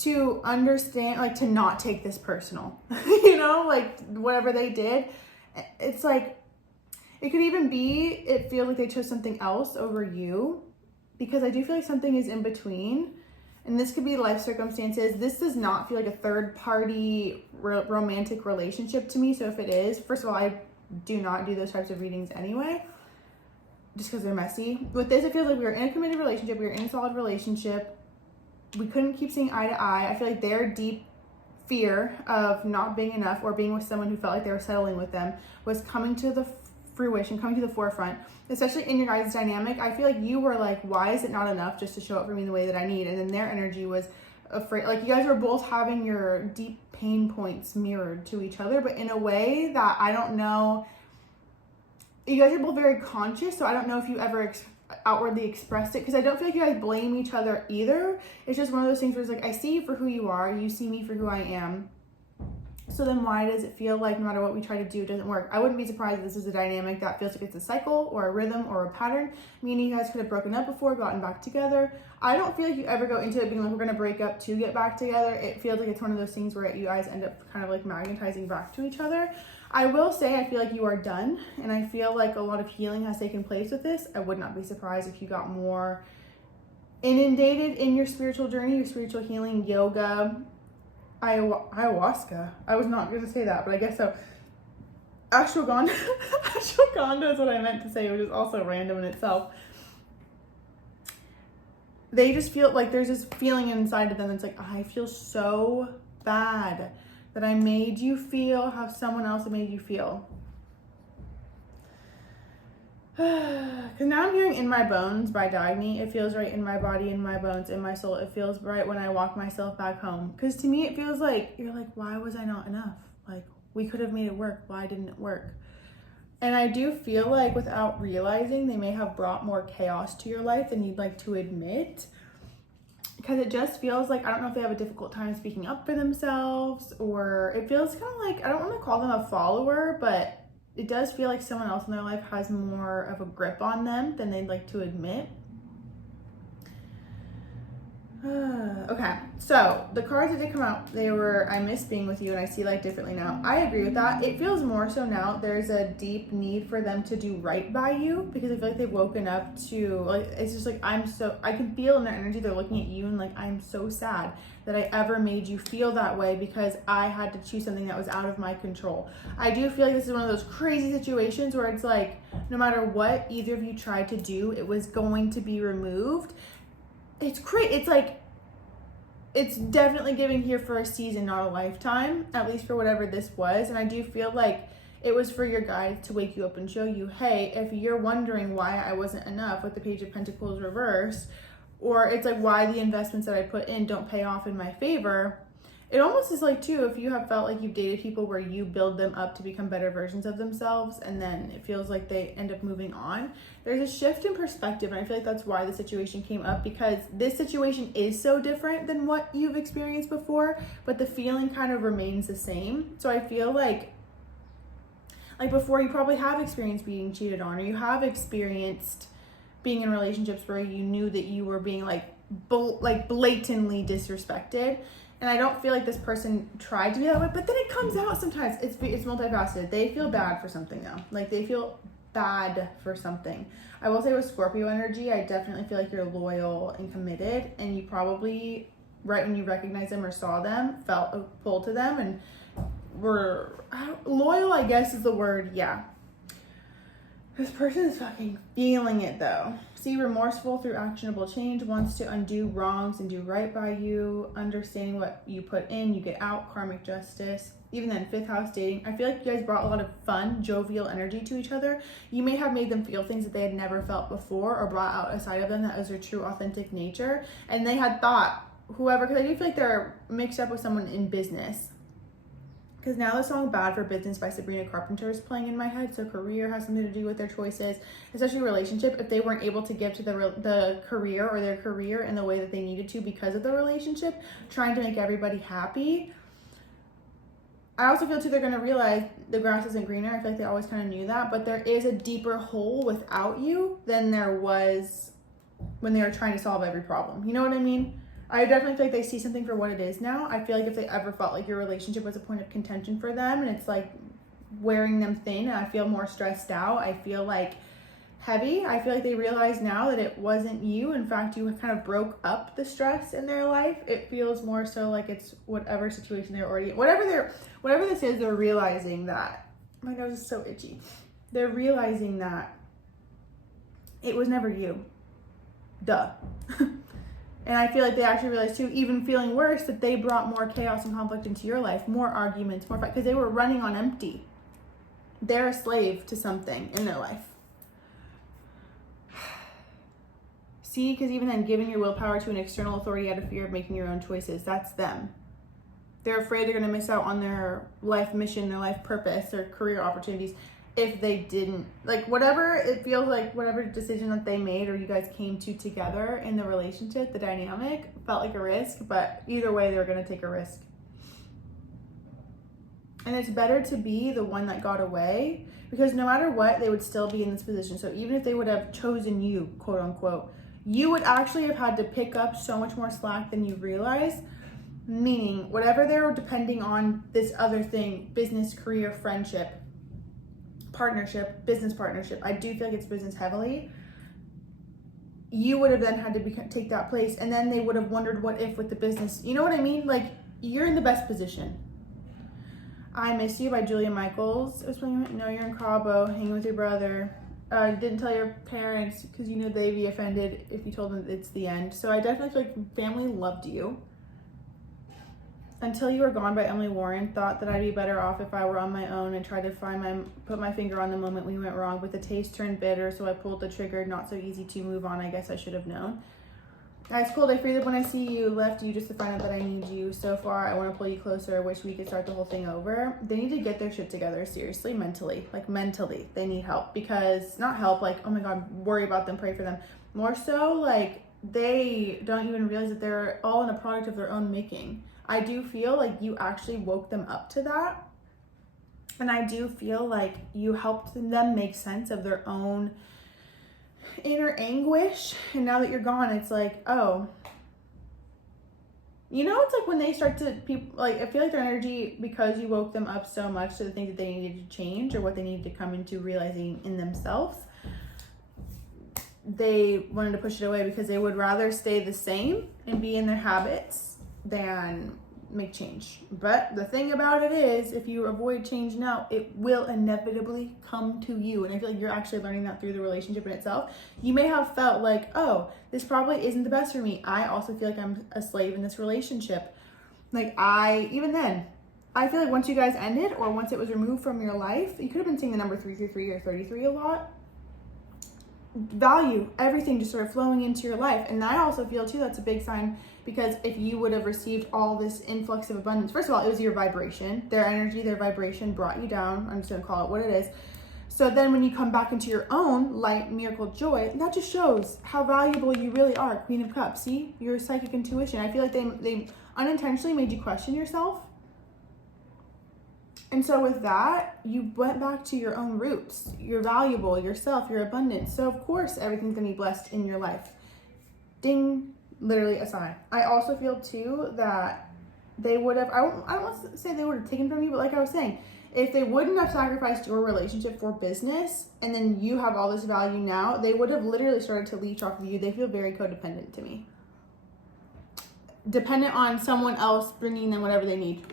to understand, like, to not take this personal, you know, like whatever they did. It's like, it could even be, it feels like they chose something else over you, because I do feel like something is in between, and this could be life circumstances. This does not feel like a third party romantic relationship to me. So if it is, first of all, I do not do those types of readings anyway, just because they're messy. With this, it feels like we were in a committed relationship, we were in a solid relationship. We couldn't keep seeing eye to eye. I feel like their deep fear of not being enough or being with someone who felt like they were settling with them was coming to the fruition, coming to the forefront, especially in your guys' dynamic. I feel like you were like, why is it not enough just to show up for me the way that I need? And then their energy was afraid. Like, you guys were both having your deep pain points mirrored to each other, but in a way that I don't know. You guys are both very conscious, so I don't know if you ever outwardly expressed it, because I don't feel like you guys blame each other either. It's just one of those things where it's like, I see you for who you are, you see me for who I am, so then why does it feel like no matter what we try to do, it doesn't work? I wouldn't be surprised if this is a dynamic that feels like it's a cycle or a rhythm or a pattern, meaning you guys could have broken up before, gotten back together. I don't feel like you ever go into it being like, we're going to break up to get back together. It feels like it's one of those things where you guys end up kind of like magnetizing back to each other. I will say, I feel like you are done, and I feel like a lot of healing has taken place with this. I would not be surprised if you got more inundated in your spiritual journey, your spiritual healing, yoga, ayahuasca. I was not going to say that, but I guess so. Ashwagandha. Ashwagandha is what I meant to say, which is also random in itself. They just feel like there's this feeling inside of them that's like, I feel so bad that I made you feel how someone else made you feel. Because now I'm hearing In My Bones by Jhene. It feels right in my body, in my bones, in my soul. It feels right when I walk myself back home. Because to me, it feels like, you're like, why was I not enough? Like, we could have made it work. Why didn't it work? And I do feel like without realizing, they may have brought more chaos to your life than you'd like to admit. Because it just feels like, I don't know if they have a difficult time speaking up for themselves, or it feels kind of like, I don't want to call them a follower, but it does feel like someone else in their life has more of a grip on them than they'd like to admit. Okay, so the cards that did come out, they were, I miss being with you and I see life differently now. I agree with that. It feels more so now there's a deep need for them to do right by you, because I feel like they've woken up to, like, it's just like, I can feel in their energy, they're looking at you and like, I'm so sad that I ever made you feel that way because I had to choose something that was out of my control. I do feel like this is one of those crazy situations where it's like, no matter what either of you tried to do, it was going to be removed. It's great. It's like, it's definitely giving here for a season, not a lifetime, at least for whatever this was. And I do feel like it was for your guide to wake you up and show you, hey, if you're wondering why I wasn't enough with the Page of Pentacles reversed, or it's like why the investments that I put in don't pay off in my favor. It almost is like, too, if you have felt like you've dated people where you build them up to become better versions of themselves and then it feels like they end up moving on, there's a shift in perspective, and I feel like that's why the situation came up, because this situation is so different than what you've experienced before, but the feeling kind of remains the same. So I feel like before, you probably have experienced being cheated on, or you have experienced being in relationships where you knew that you were being blatantly disrespected. And I don't feel like this person tried to be that way, but then it comes out sometimes. It's multifaceted. They feel bad for something though. Like they feel bad for something. I will say with Scorpio energy, I definitely feel like you're loyal and committed, and you probably, right when you recognized them or saw them, felt a pull to them and were loyal, I guess is the word. Yeah. This person is fucking feeling it though. See, remorseful through actionable change, wants to undo wrongs and do right by you, understanding what you put in, you get out, karmic justice. Even then, 5th house dating. I feel like you guys brought a lot of fun, jovial energy to each other. You may have made them feel things that they had never felt before, or brought out a side of them that was their true, authentic nature. And they had thought, whoever, because I do feel like they're mixed up with someone in business. Because now the song Bad for Business by Sabrina Carpenter is playing in my head. So career has something to do with their choices, especially relationship. If they weren't able to give to the career or their career in the way that they needed to because of the relationship, trying to make everybody happy. I also feel too they're going to realize the grass isn't greener. I feel like they always kind of knew that. But there is a deeper hole without you than there was when they were trying to solve every problem. You know what I mean? I definitely feel like they see something for what it is now. I feel like if they ever felt like your relationship was a point of contention for them and it's like wearing them thin, and I feel more stressed out, I feel like heavy, I feel like they realize now that it wasn't you. In fact, you kind of broke up the stress in their life. It feels more so like it's whatever situation they're already in. Whatever this is, they're realizing that. My nose is so itchy. They're realizing that it was never you. Duh. And I feel like they actually realized too, even feeling worse, that they brought more chaos and conflict into your life, more arguments, more fight, because they were running on empty. They're a slave to something in their life. See, because even then, giving your willpower to an external authority out of fear of making your own choices, that's them. They're afraid they're going to miss out on their life mission, their life purpose, their career opportunities if they didn't, like, whatever it feels like, whatever decision that they made or you guys came to together in the relationship, the dynamic felt like a risk, but either way, they were going to take a risk. And it's better to be the one that got away, because no matter what, they would still be in this position. So even if they would have chosen you, quote unquote, you would actually have had to pick up so much more slack than you realize. Meaning, whatever they were depending on this other thing, business, career, friendship, partnership, business partnership, I do feel like it's business heavily, you would have then had to take that place, and then they would have wondered what if with the business. You know what I mean? Like, you're in the best position. I Miss You by Julia Michaels. I was playing, no, you're in Cabo, hanging with your brother. Didn't tell your parents because you know they'd be offended if you told them it's the end. So I definitely feel like family loved you. Until You Were Gone by Emily Warren. Thought that I'd be better off if I were on my own and tried to put my finger on the moment we went wrong, but the taste turned bitter, so I pulled the trigger. Not so easy to move on. I guess I should have known. Ice Cold, I freeze up when I see you. Left you just to find out that I need you. So far, I want to pull you closer. I wish we could start the whole thing over. They need to get their shit together, seriously, mentally. Like, mentally, they need help. Because, not help, like, oh my God, worry about them, pray for them. More so, like, they don't even realize that they're all in a product of their own making. I do feel like you actually woke them up to that. And I do feel like you helped them make sense of their own inner anguish. And now that you're gone, it's like, oh, you know, it's like when they start to, people, like, I feel like their energy, because you woke them up so much to the things that they needed to change or what they needed to come into realizing in themselves, they wanted to push it away because they would rather stay the same and be in their habits than make change. But the thing about it is, if you avoid change now, it will inevitably come to you. And I feel like you're actually learning that through the relationship in itself. You may have felt like, oh, this probably isn't the best for me. I also feel like I'm a slave in this relationship. Like even then, I feel like once you guys ended or once it was removed from your life, you could have been seeing the number 333 or 33 a lot. Value, everything just sort of flowing into your life. And I also feel too, that's a big sign, because if you would have received all this influx of abundance, first of all, it was your vibration, their energy, their vibration brought you down. I'm just gonna call it what it is. So then when you come back into your own light, miracle, joy, that just shows how valuable you really are. Queen of Cups, see, your psychic intuition. I feel like they unintentionally made you question yourself. And so with that, you went back to your own roots. You're valuable, yourself, you're abundant. So of course, everything's gonna be blessed in your life. Ding, literally a sign. I also feel too that they would have, I don't want to say they would have taken from you, but like I was saying, if they wouldn't have sacrificed your relationship for business, and then you have all this value now, they would have literally started to leech off of you. They feel very codependent to me. Dependent on someone else bringing them whatever they need.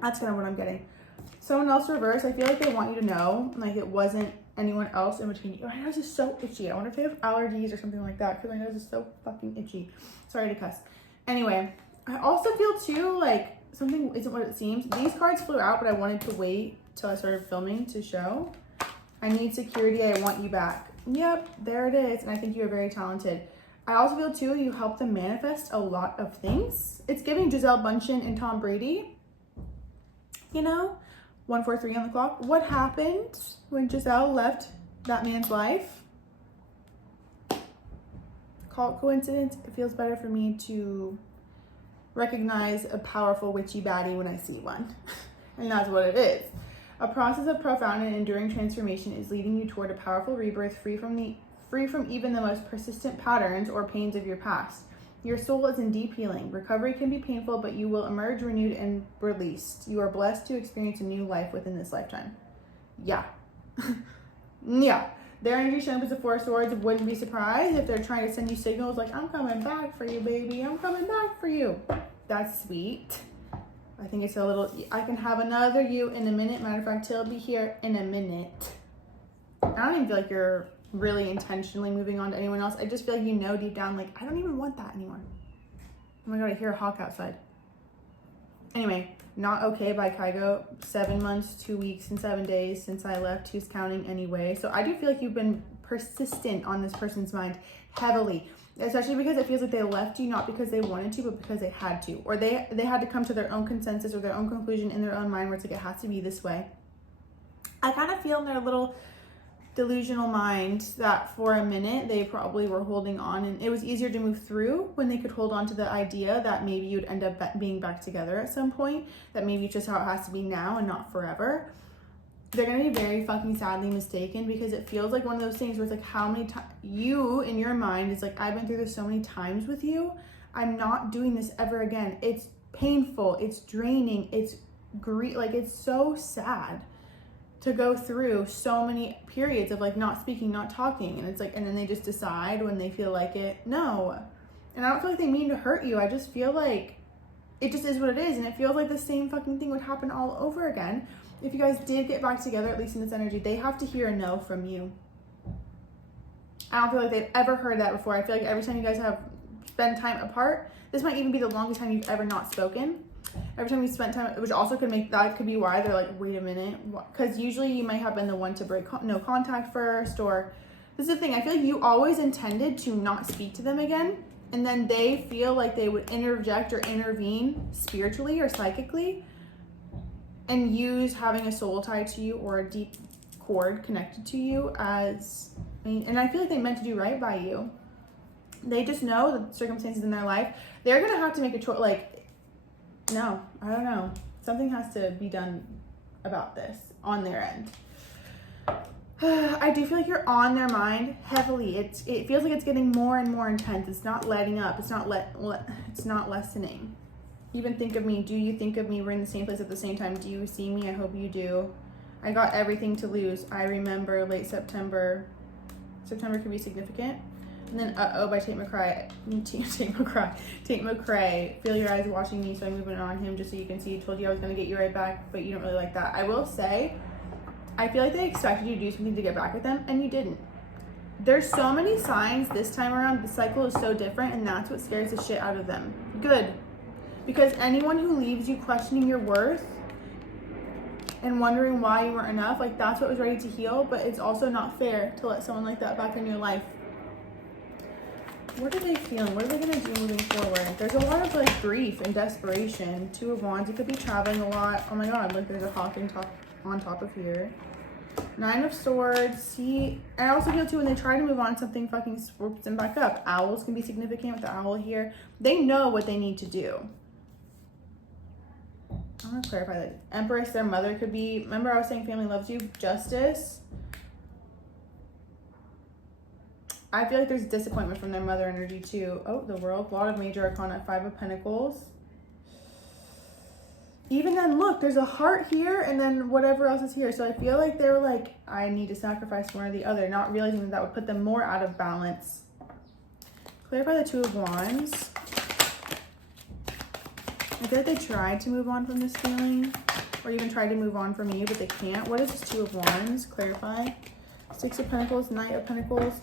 That's kind of what I'm getting. Someone else reverse, I feel like they want you to know, like it wasn't anyone else in between you. My nose is so itchy. I wonder if they have allergies or something like that, because my nose is so fucking itchy. Sorry to cuss. Anyway, I also feel too like something isn't what it seems. These cards flew out, but I wanted to wait till I started filming to show. I need security. I want you back. Yep, there it is. And I think you are very talented. I also feel too, you help them manifest a lot of things. It's giving Gisele Bündchen and Tom Brady. You know, 143 on the clock. What happened when Gisele left that man's life? Call it coincidence. It feels better for me to recognize a powerful witchy baddie when I see one. And that's what it is. A process of profound and enduring transformation is leading you toward a powerful rebirth free from even the most persistent patterns or pains of your past. Your soul is in deep healing. Recovery can be painful, but you will emerge renewed and released. You are blessed to experience a new life within this lifetime. Yeah. Yeah. Their energy showing up as a Four of Swords. Wouldn't be surprised if they're trying to send you signals like, I'm coming back for you, baby. I'm coming back for you. That's sweet. I think it's a little, I can have another you in a minute. Matter of fact, he'll be here in a minute. I don't even feel like you're really intentionally moving on to anyone else. I just feel like you know deep down, like, I don't even want that anymore. Oh my God, I hear a hawk outside. Anyway, Not Okay by Kygo. 7 months, 2 weeks, and 7 days since I left. Who's counting anyway? So I do feel like you've been persistent on this person's mind heavily, especially because it feels like they left you not because they wanted to, but because they had to, or they had to come to their own consensus or their own conclusion in their own mind where it's like, it has to be this way. I kind of feel in their little delusional mind that for a minute they probably were holding on, and it was easier to move through when they could hold on to the idea that maybe you'd end up being back together at some point, that maybe it's just how it has to be now and not forever. They're going to be very fucking sadly mistaken, because it feels like one of those things where it's like, how many times you in your mind is like, I've been through this so many times with you, I'm not doing this ever again. It's painful, it's draining, it's like, it's so sad to go through so many periods of like not speaking, not talking, and it's like, and then they just decide when they feel like it, no. And I don't feel like they mean to hurt you. I just feel like it just is what it is, and it feels like the same fucking thing would happen all over again. If you guys did get back together, at least in this energy, they have to hear a no from you. I don't feel like they've ever heard that before. I feel like every time you guys have spent time apart, this might even be the longest time you've ever not spoken. Every time you spent time, which also could make, that could be why they're like, wait a minute. Because usually you might have been the one to break no contact first, or this is the thing. I feel like you always intended to not speak to them again. And then they feel like they would interject or intervene spiritually or psychically and use having a soul tie to you or a deep cord connected to you as, and I feel like they meant to do right by you. They just know the circumstances in their life. They're going to have to make a choice. Like, no, I don't know. Something has to be done about this on their end. I do feel like you're on their mind heavily. It feels like it's getting more and more intense. It's not letting up. It's not it's not lessening. Even think of me. Do you think of me? We're in the same place at the same time. Do you see me? I hope you do. I got everything to lose. I remember late September. September could be significant. And then by Tate McRae. Tate McRae. Feel your eyes watching me, so I'm moving on him just so you can see. Told you I was gonna get you right back, but you don't really like that. I will say, I feel like they expected you to do something to get back with them, and you didn't. There's so many signs this time around. The cycle is so different, and that's what scares the shit out of them. Good. Because anyone who leaves you questioning your worth and wondering why you weren't enough, like, that's what was ready to heal, but it's also not fair to let someone like that back in your life. What are they feeling? What are they going to do moving forward? There's a lot of, like, grief and desperation. Two of Wands. You could be traveling a lot. Oh, my God. Look, there's a hawk on top of here. Nine of Swords. See, I also feel, too, when they try to move on, something fucking swoops them back up. Owls can be significant with the owl here. They know what they need to do. I want to clarify that. Empress, their mother could be... Remember I was saying family loves you? Justice. I feel like there's disappointment from their mother energy too. Oh, the World. A lot of major arcana. Five of Pentacles. Even then, look, there's a heart here and then whatever else is here. So I feel like they were like, I need to sacrifice one or the other, not realizing that that would put them more out of balance. Clarify the Two of Wands. I feel like they tried to move on from this feeling, or even tried to move on from you, but they can't. What is this Two of Wands? Clarify. Six of Pentacles, Knight of Pentacles.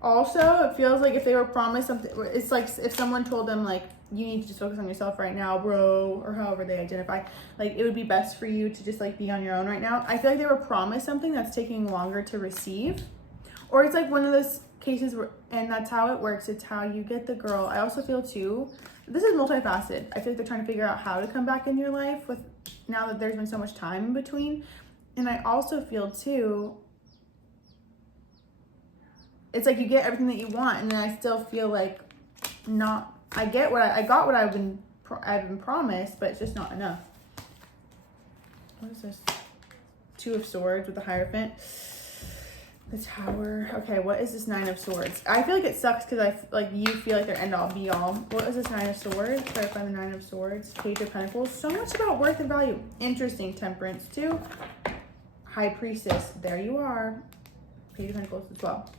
Also, it feels like if they were promised something, it's like if someone told them, like, you need to just focus on yourself right now, bro, or however they identify, like, it would be best for you to just, like, be on your own right now. I feel like they were promised something that's taking longer to receive. Or it's like one of those cases where, and that's how it works. It's how you get the girl. I also feel, too, this is multifaceted. I feel like they're trying to figure out how to come back in your life with now that there's been so much time in between. And I also feel, too, it's like you get everything that you want, and then I still feel like not. I got what I've been promised, but it's just not enough. What is this? Two of Swords with the Hierophant. The Tower. Okay, what is this Nine of Swords? I feel like it sucks because you feel like they're end all be all. What is this Nine of Swords? Clarify the Nine of Swords. Page of Pentacles. So much about worth and value. Interesting. Temperance too. High Priestess. There you are. Page of Pentacles as well.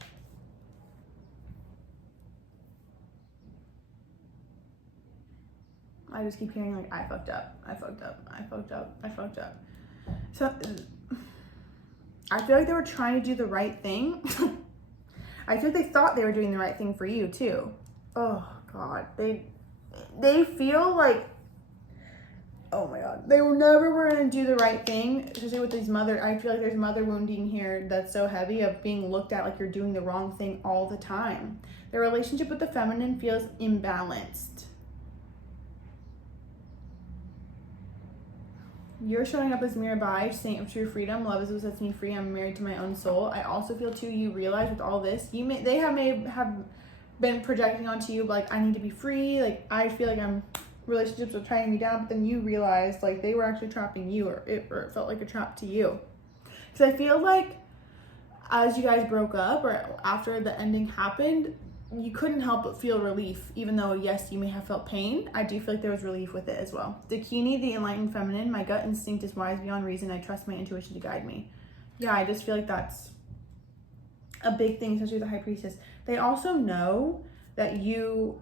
I just keep hearing, like, I fucked up. So, I feel like they were trying to do the right thing. I feel like they thought they were doing the right thing for you, too. Oh, God. They feel like, oh, my God. They were never going to do the right thing, especially with these I feel like there's mother wounding here that's so heavy of being looked at like you're doing the wrong thing all the time. Their relationship with the feminine feels imbalanced. You're showing up as Mirabai, Saint of True Freedom. Love is what sets me free. I'm married to my own soul. I also feel, too, you realize with all this, they may have been projecting onto you, like, I need to be free. Like, I feel like relationships are tying me down, but then you realize, like, they were actually trapping you, or it felt like a trap to you. Because I feel like as you guys broke up, or after the ending happened, you couldn't help but feel relief, even though, yes, you may have felt pain. I do feel like there was relief with it as well. Dakini, the enlightened feminine. My gut instinct is wise beyond reason. I trust my intuition to guide me. Yeah, I just feel like that's a big thing, especially with the High Priestess. They also know that you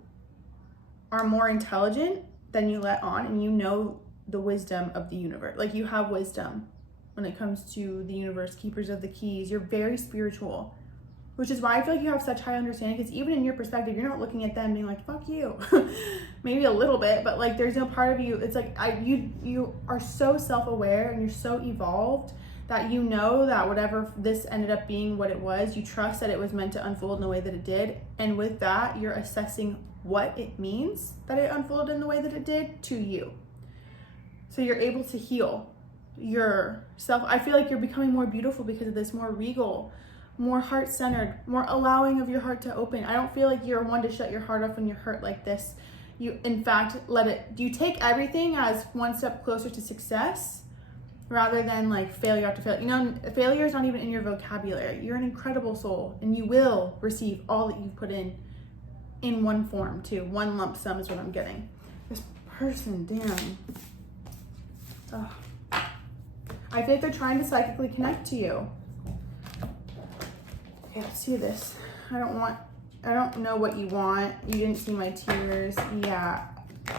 are more intelligent than you let on, and you know the wisdom of the universe. Like, you have wisdom when it comes to the universe, keepers of the keys. You're very spiritual. Which is why I feel like you have such high understanding, because even in your perspective, you're not looking at them being like, fuck you. Maybe a little bit, but, like, there's no part of you. It's like you are so self-aware and you're so evolved that you know that whatever this ended up being what it was, you trust that it was meant to unfold in the way that it did. And with that, you're assessing what it means that it unfolded in the way that it did to you. So you're able to heal yourself. I feel like you're becoming more beautiful because of this, more regal, more heart-centered, more allowing of your heart to open. I don't feel like you're one to shut your heart off when you're hurt like this. You, in fact, you take everything as one step closer to success rather than like failure after failure. You know, failure is not even in your vocabulary. You're an incredible soul and you will receive all that you've put in one form too. One lump sum is what I'm getting. This person, damn. Ugh. I think they're trying to psychically connect to you. Okay, let's see this. I don't know what you want. You didn't see my tears. Yeah,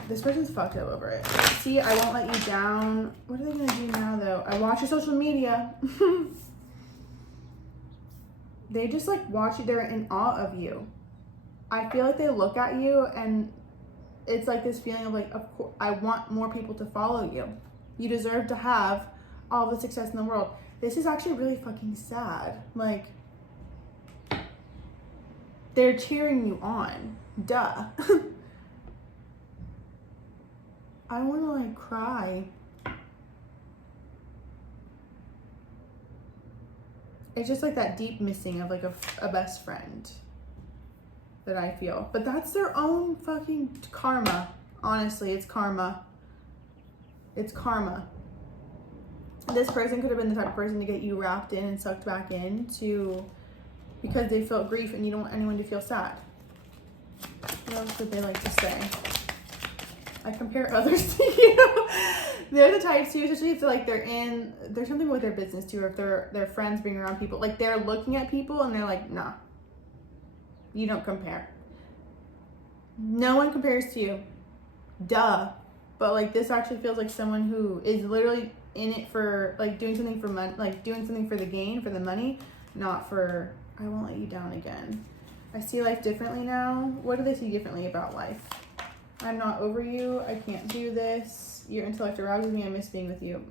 this person's fucked up over it. See, I won't let you down. What are they gonna do now though? I watch your social media. They just like watch you. They're in awe of you. I feel like they look at you and it's like this feeling of like, of course, I want more people to follow you. You deserve to have all the success in the world. This is actually really fucking sad. Like, they're cheering you on. Duh. I want to like cry. It's just like that deep missing of like a best friend that I feel. But that's their own fucking karma. Honestly, it's karma. It's karma. This person could have been the type of person to get you wrapped in and sucked back into because they felt grief and you don't want anyone to feel sad. What else would they like to say? I compare others to you. They're the types too, especially if like there's something with their business too, or if they're friends being around people. Like they're looking at people and they're like, nah, you don't compare. No one compares to you. Duh. But like this actually feels like someone who is literally in it for like doing something for money, like doing something for the gain, for the money, not for, I won't let you down again. I see life differently now. What do they see differently about life? I'm not over you. I can't do this. Your intellect arouses me. I miss being with you.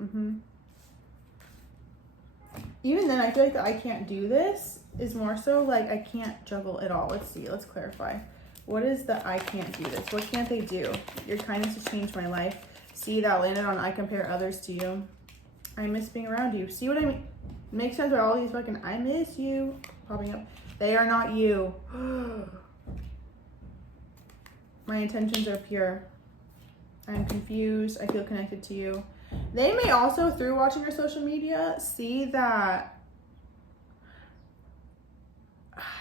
Even then, I feel like the I can't do this is more so like I can't juggle it all. Let's see. Let's clarify. What is the I can't do this? What can't they do? Your kindness has changed my life. See, that landed on I compare others to you. I miss being around you. See what I mean? Makes sense where all these fucking I miss you popping up. They are not you. My intentions are pure. I'm confused. I feel connected to you. They may also, through watching your social media, see that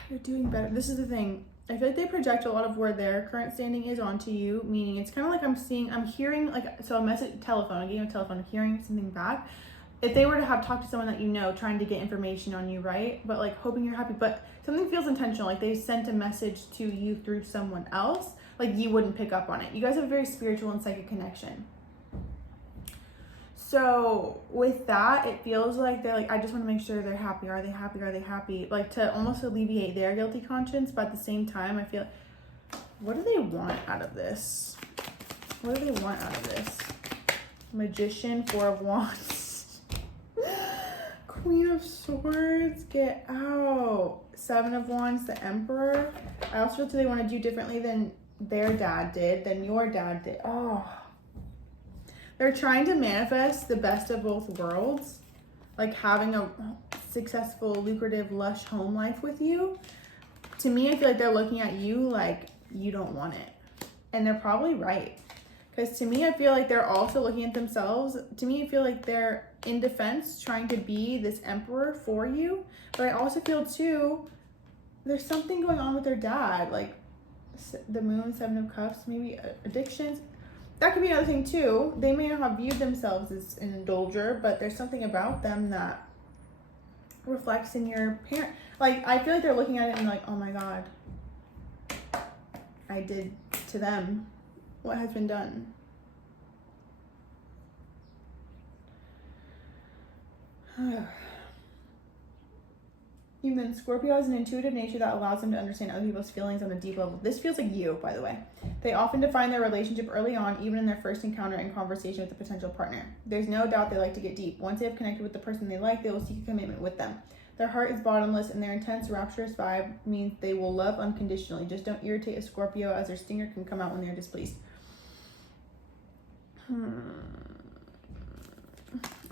you're doing better. This is the thing. I feel like they project a lot of where their current standing is onto you, meaning it's kind of like I'm hearing, like, so a message, telephone, a game of telephone, hearing something back. If they were to have talked to someone that you know, trying to get information on you, right? But like hoping you're happy, but something feels intentional, like they sent a message to you through someone else, like you wouldn't pick up on it. You guys have a very spiritual and psychic connection. So with that, it feels like they're like, I just want to make sure they're happy. Are they happy? Are they happy? Like to almost alleviate their guilty conscience, but at the same time, I feel, what do they want out of this? What do they want out of this? Magician, Four of Wands. Queen of Swords, get out. Seven of Wands, the Emperor. I also feel they want to do differently than their dad did, than your dad did. Oh. They're trying to manifest the best of both worlds, like having a successful, lucrative, lush home life with you. To me, I feel like they're looking at you like you don't want it. And they're probably right. Because to me, I feel like they're also looking at themselves. To me, I feel like they're in defense, trying to be this emperor for you. But I also feel too, there's something going on with their dad. Like the Moon, Seven of Cups, maybe addictions. That could be another thing too. They may not have viewed themselves as an indulger, but there's something about them that reflects in your parent. Like, I feel like they're looking at it and like, oh my God, I did to them what has been done. Even then, Scorpio has an intuitive nature that allows them to understand other people's feelings on a deep level. This feels like you, by the way. They often define their relationship early on, even in their first encounter and conversation with a potential partner. There's no doubt they like to get deep. Once they have connected with the person they like, they will seek a commitment with them. Their heart is bottomless, and their intense, rapturous vibe means they will love unconditionally. Just don't irritate a Scorpio, as their stinger can come out when they're displeased.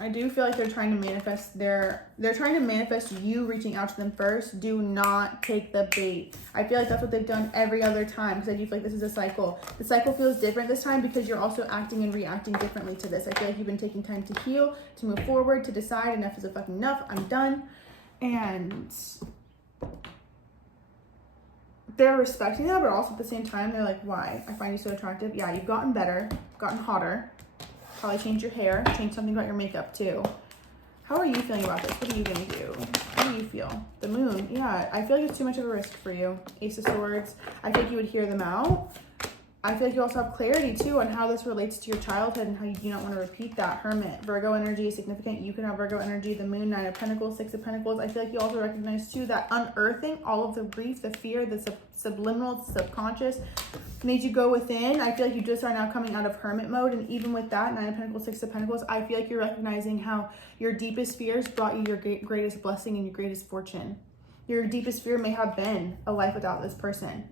I do feel like they're trying to manifest they're trying to manifest you reaching out to them first. Do not take the bait. I feel like that's what they've done every other time, because I do feel like this is a cycle. The cycle feels different this time because you're also acting and reacting differently to this. I feel like you've been taking time to heal, to move forward, to decide enough is a fucking enough. I'm done. And they're respecting that, but also at the same time, they're like, why? I find you so attractive. Yeah, you've gotten better, gotten hotter. Probably change your hair, change something about your makeup too. How are you feeling about this? What are you gonna do? How do you feel? The moon, yeah, I feel like it's too much of a risk for you. Ace of Swords, I think you would hear them out. I feel like you also have clarity too on how this relates to your childhood and how you do not want to repeat that. Hermit, Virgo energy is significant. You can have Virgo energy. The moon, 9 of Pentacles, 6 of Pentacles. I feel like you also recognize too that unearthing all of the grief, the fear, the subliminal, subconscious made you go within. I feel like you just are now coming out of hermit mode. And even with that, 9 of Pentacles, 6 of Pentacles, I feel like you're recognizing how your deepest fears brought you your greatest blessing and your greatest fortune. Your deepest fear may have been a life without this person.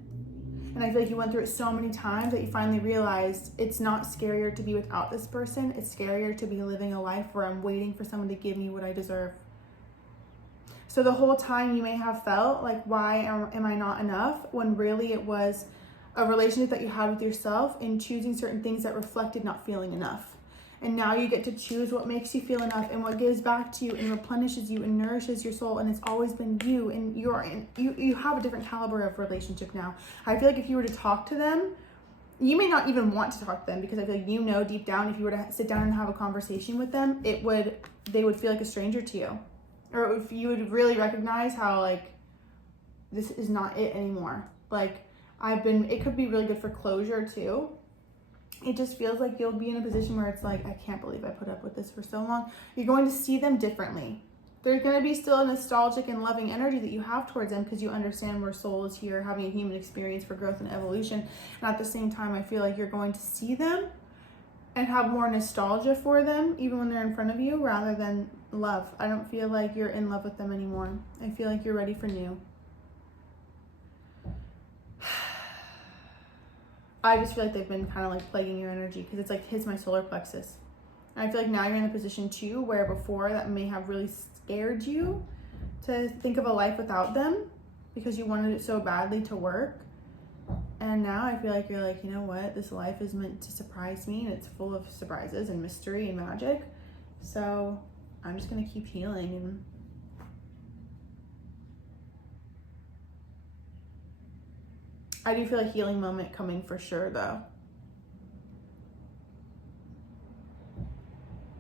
And I feel like you went through it so many times that you finally realized it's not scarier to be without this person. It's scarier to be living a life where I'm waiting for someone to give me what I deserve. So the whole time you may have felt like, why am I not enough? When really it was a relationship that you had with yourself and choosing certain things that reflected not feeling enough. And now you get to choose what makes you feel enough and what gives back to you and replenishes you and nourishes your soul. And it's always been you, and you have a different caliber of relationship now. I feel like if you were to talk to them, you may not even want to talk to them, because I feel like, you know, deep down, if you were to sit down and have a conversation with them, they would feel like a stranger to you. Or if you would really recognize how, like, this is not it anymore. Like, it could be really good for closure too. It just feels like you'll be in a position where it's like, I can't believe I put up with this for so long. You're going to see them differently. There's going to be still a nostalgic and loving energy that you have towards them, because you understand where soul is here, having a human experience for growth and evolution. And at the same time, I feel like you're going to see them and have more nostalgia for them, even when they're in front of you, rather than love. I don't feel like you're in love with them anymore. I feel like you're ready for new. I just feel like they've been kind of like plaguing your energy, because it's like hits my solar plexus. And I feel like now you're in a position too where before that may have really scared you to think of a life without them, because you wanted it so badly to work. And now I feel like you're like, you know what? This life is meant to surprise me, and it's full of surprises and mystery and magic. So I'm just going to keep healing. And I do feel a healing moment coming for sure, though.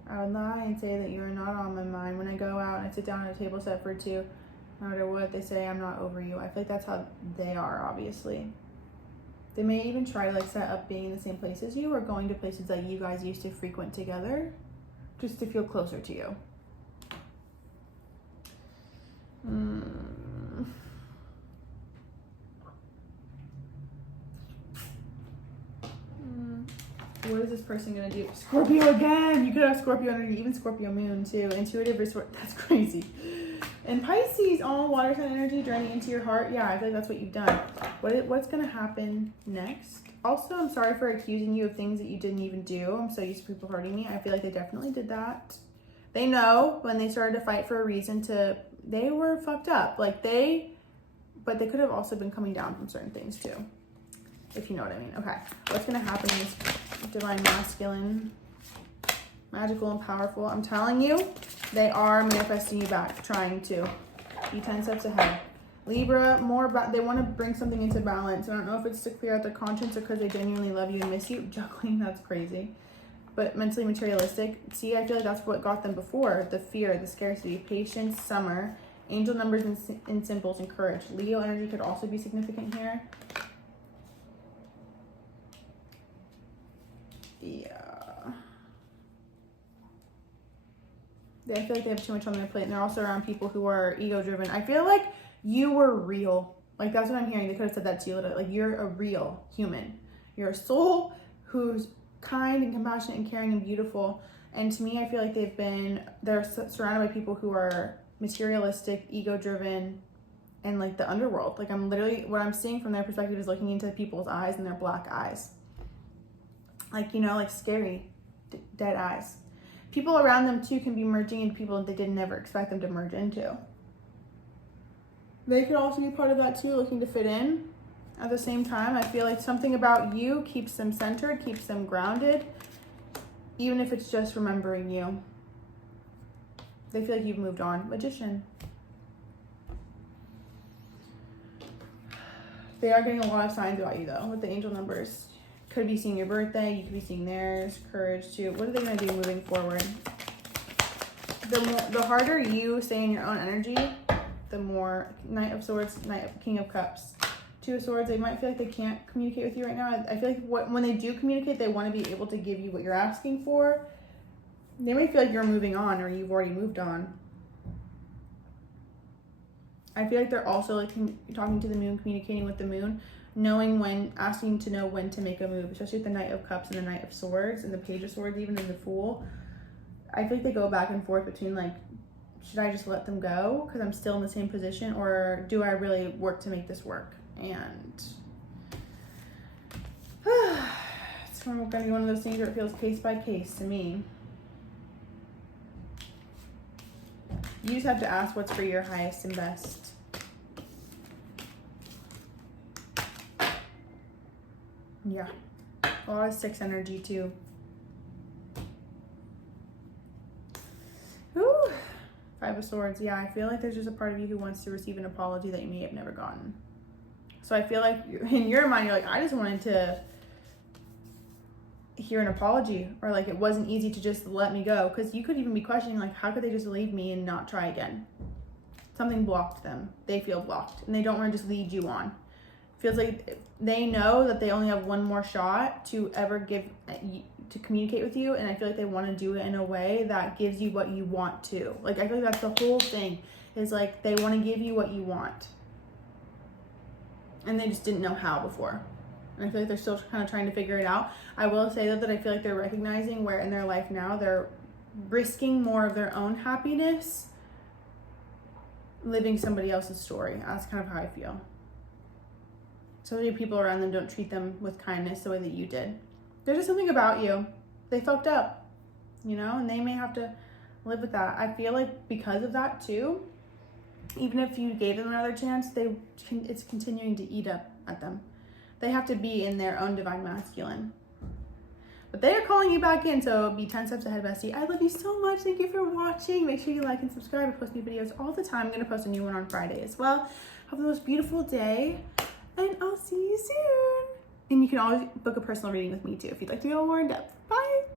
I would lie and say that you are not on my mind. When I go out and I sit down at a table set for two, no matter what they say, I'm not over you. I feel like that's how they are, obviously. They may even try to like set up being in the same place as you, or going to places that you guys used to frequent together, just to feel closer to you. What is this person gonna do? Scorpio again! You could have Scorpio energy, even Scorpio moon too. Intuitive resort, that's crazy. And Pisces, all water sign energy, journey into your heart. Yeah, I feel like that's what you've done. What's gonna happen next? Also, I'm sorry for accusing you of things that you didn't even do. I'm so used to people hurting me. I feel like they definitely did that. They know when they started to fight for a reason they were fucked up. But they could have also been coming down from certain things too, if you know what I mean. Okay, what's gonna happen is divine masculine, magical and powerful. I'm telling you, they are manifesting you back, trying to be 10 steps ahead. Libra, they want to bring something into balance. I don't know if it's to clear out their conscience or because they genuinely love you and miss you. Juggling, that's crazy. But mentally materialistic. See, I feel like that's what got them before. The fear, the scarcity, patience, summer, angel numbers and symbols, and courage. Leo energy could also be significant here. Yeah. I feel like they have too much on their plate, and they're also around people who are ego driven. I feel like you were real. Like, that's what I'm hearing. They could have said that to you. Like, you're a real human. You're a soul who's kind and compassionate and caring and beautiful. And to me, I feel like they're surrounded by people who are materialistic, ego driven, and like the underworld. Like, what I'm seeing from their perspective is looking into people's eyes and their black eyes. Like, like scary, dead eyes. people around them too can be merging into people that they didn't ever expect them to merge into. They could also be part of that too, looking to fit in. At the same time, I feel like something about you keeps them centered, keeps them grounded, even if it's just remembering you. They feel like you've moved on. Magician. They are getting a lot of signs about you though with the angel numbers. Could be seeing your birthday, you could be seeing theirs, courage too. What are they going to do moving forward? The harder you stay in your own energy, the more Knight of Swords, King of Cups. Two of Swords, they might feel like they can't communicate with you right now. I feel like when they do communicate, they want to be able to give you what you're asking for. They may feel like you're moving on or you've already moved on. I feel like they're also like talking to the moon, communicating with the moon, knowing when, asking to know when to make a move, especially with the Knight of Cups and the Knight of Swords and the Page of Swords, even in the Fool. I feel like they go back and forth between like, should I just let them go because I'm still in the same position, or do I really work to make this work? And it's going to be one of those things where it feels case by case to me. You just have to ask what's for your highest and best. Yeah. A lot of 6 energy too. Ooh. 5 of Swords. Yeah, I feel like there's just a part of you who wants to receive an apology that you may have never gotten. So I feel like in your mind, you're like, I just wanted to hear an apology, or like it wasn't easy to just let me go, because you could even be questioning like, how could they just leave me and not try again? Something blocked them. They feel blocked and they don't want to just lead you on. Feels like they know that they only have one more shot to ever give, to communicate with you, and I feel like they want to do it in a way that gives you what you want to. Like I feel like that's the whole thing, is like they want to give you what you want, and they just didn't know how before. And I feel like they're still kind of trying to figure it out. I will say that I feel like they're recognizing where in their life now they're risking more of their own happiness, living somebody else's story. That's kind of how I feel. So many people around them don't treat them with kindness the way that you did. There's just something about you. They fucked up, you know, and they may have to live with that. I feel like because of that too, even if you gave them another chance, it's continuing to eat up at them. They have to be in their own divine masculine. But they are calling you back in, so be 10 steps ahead, bestie. I love you so much. Thank you for watching. Make sure you like and subscribe. I post new videos all the time. I'm going to post a new one on Friday as well. Have the most beautiful day, and I'll see you soon. And you can always book a personal reading with me too if you'd like to go more in depth. Bye.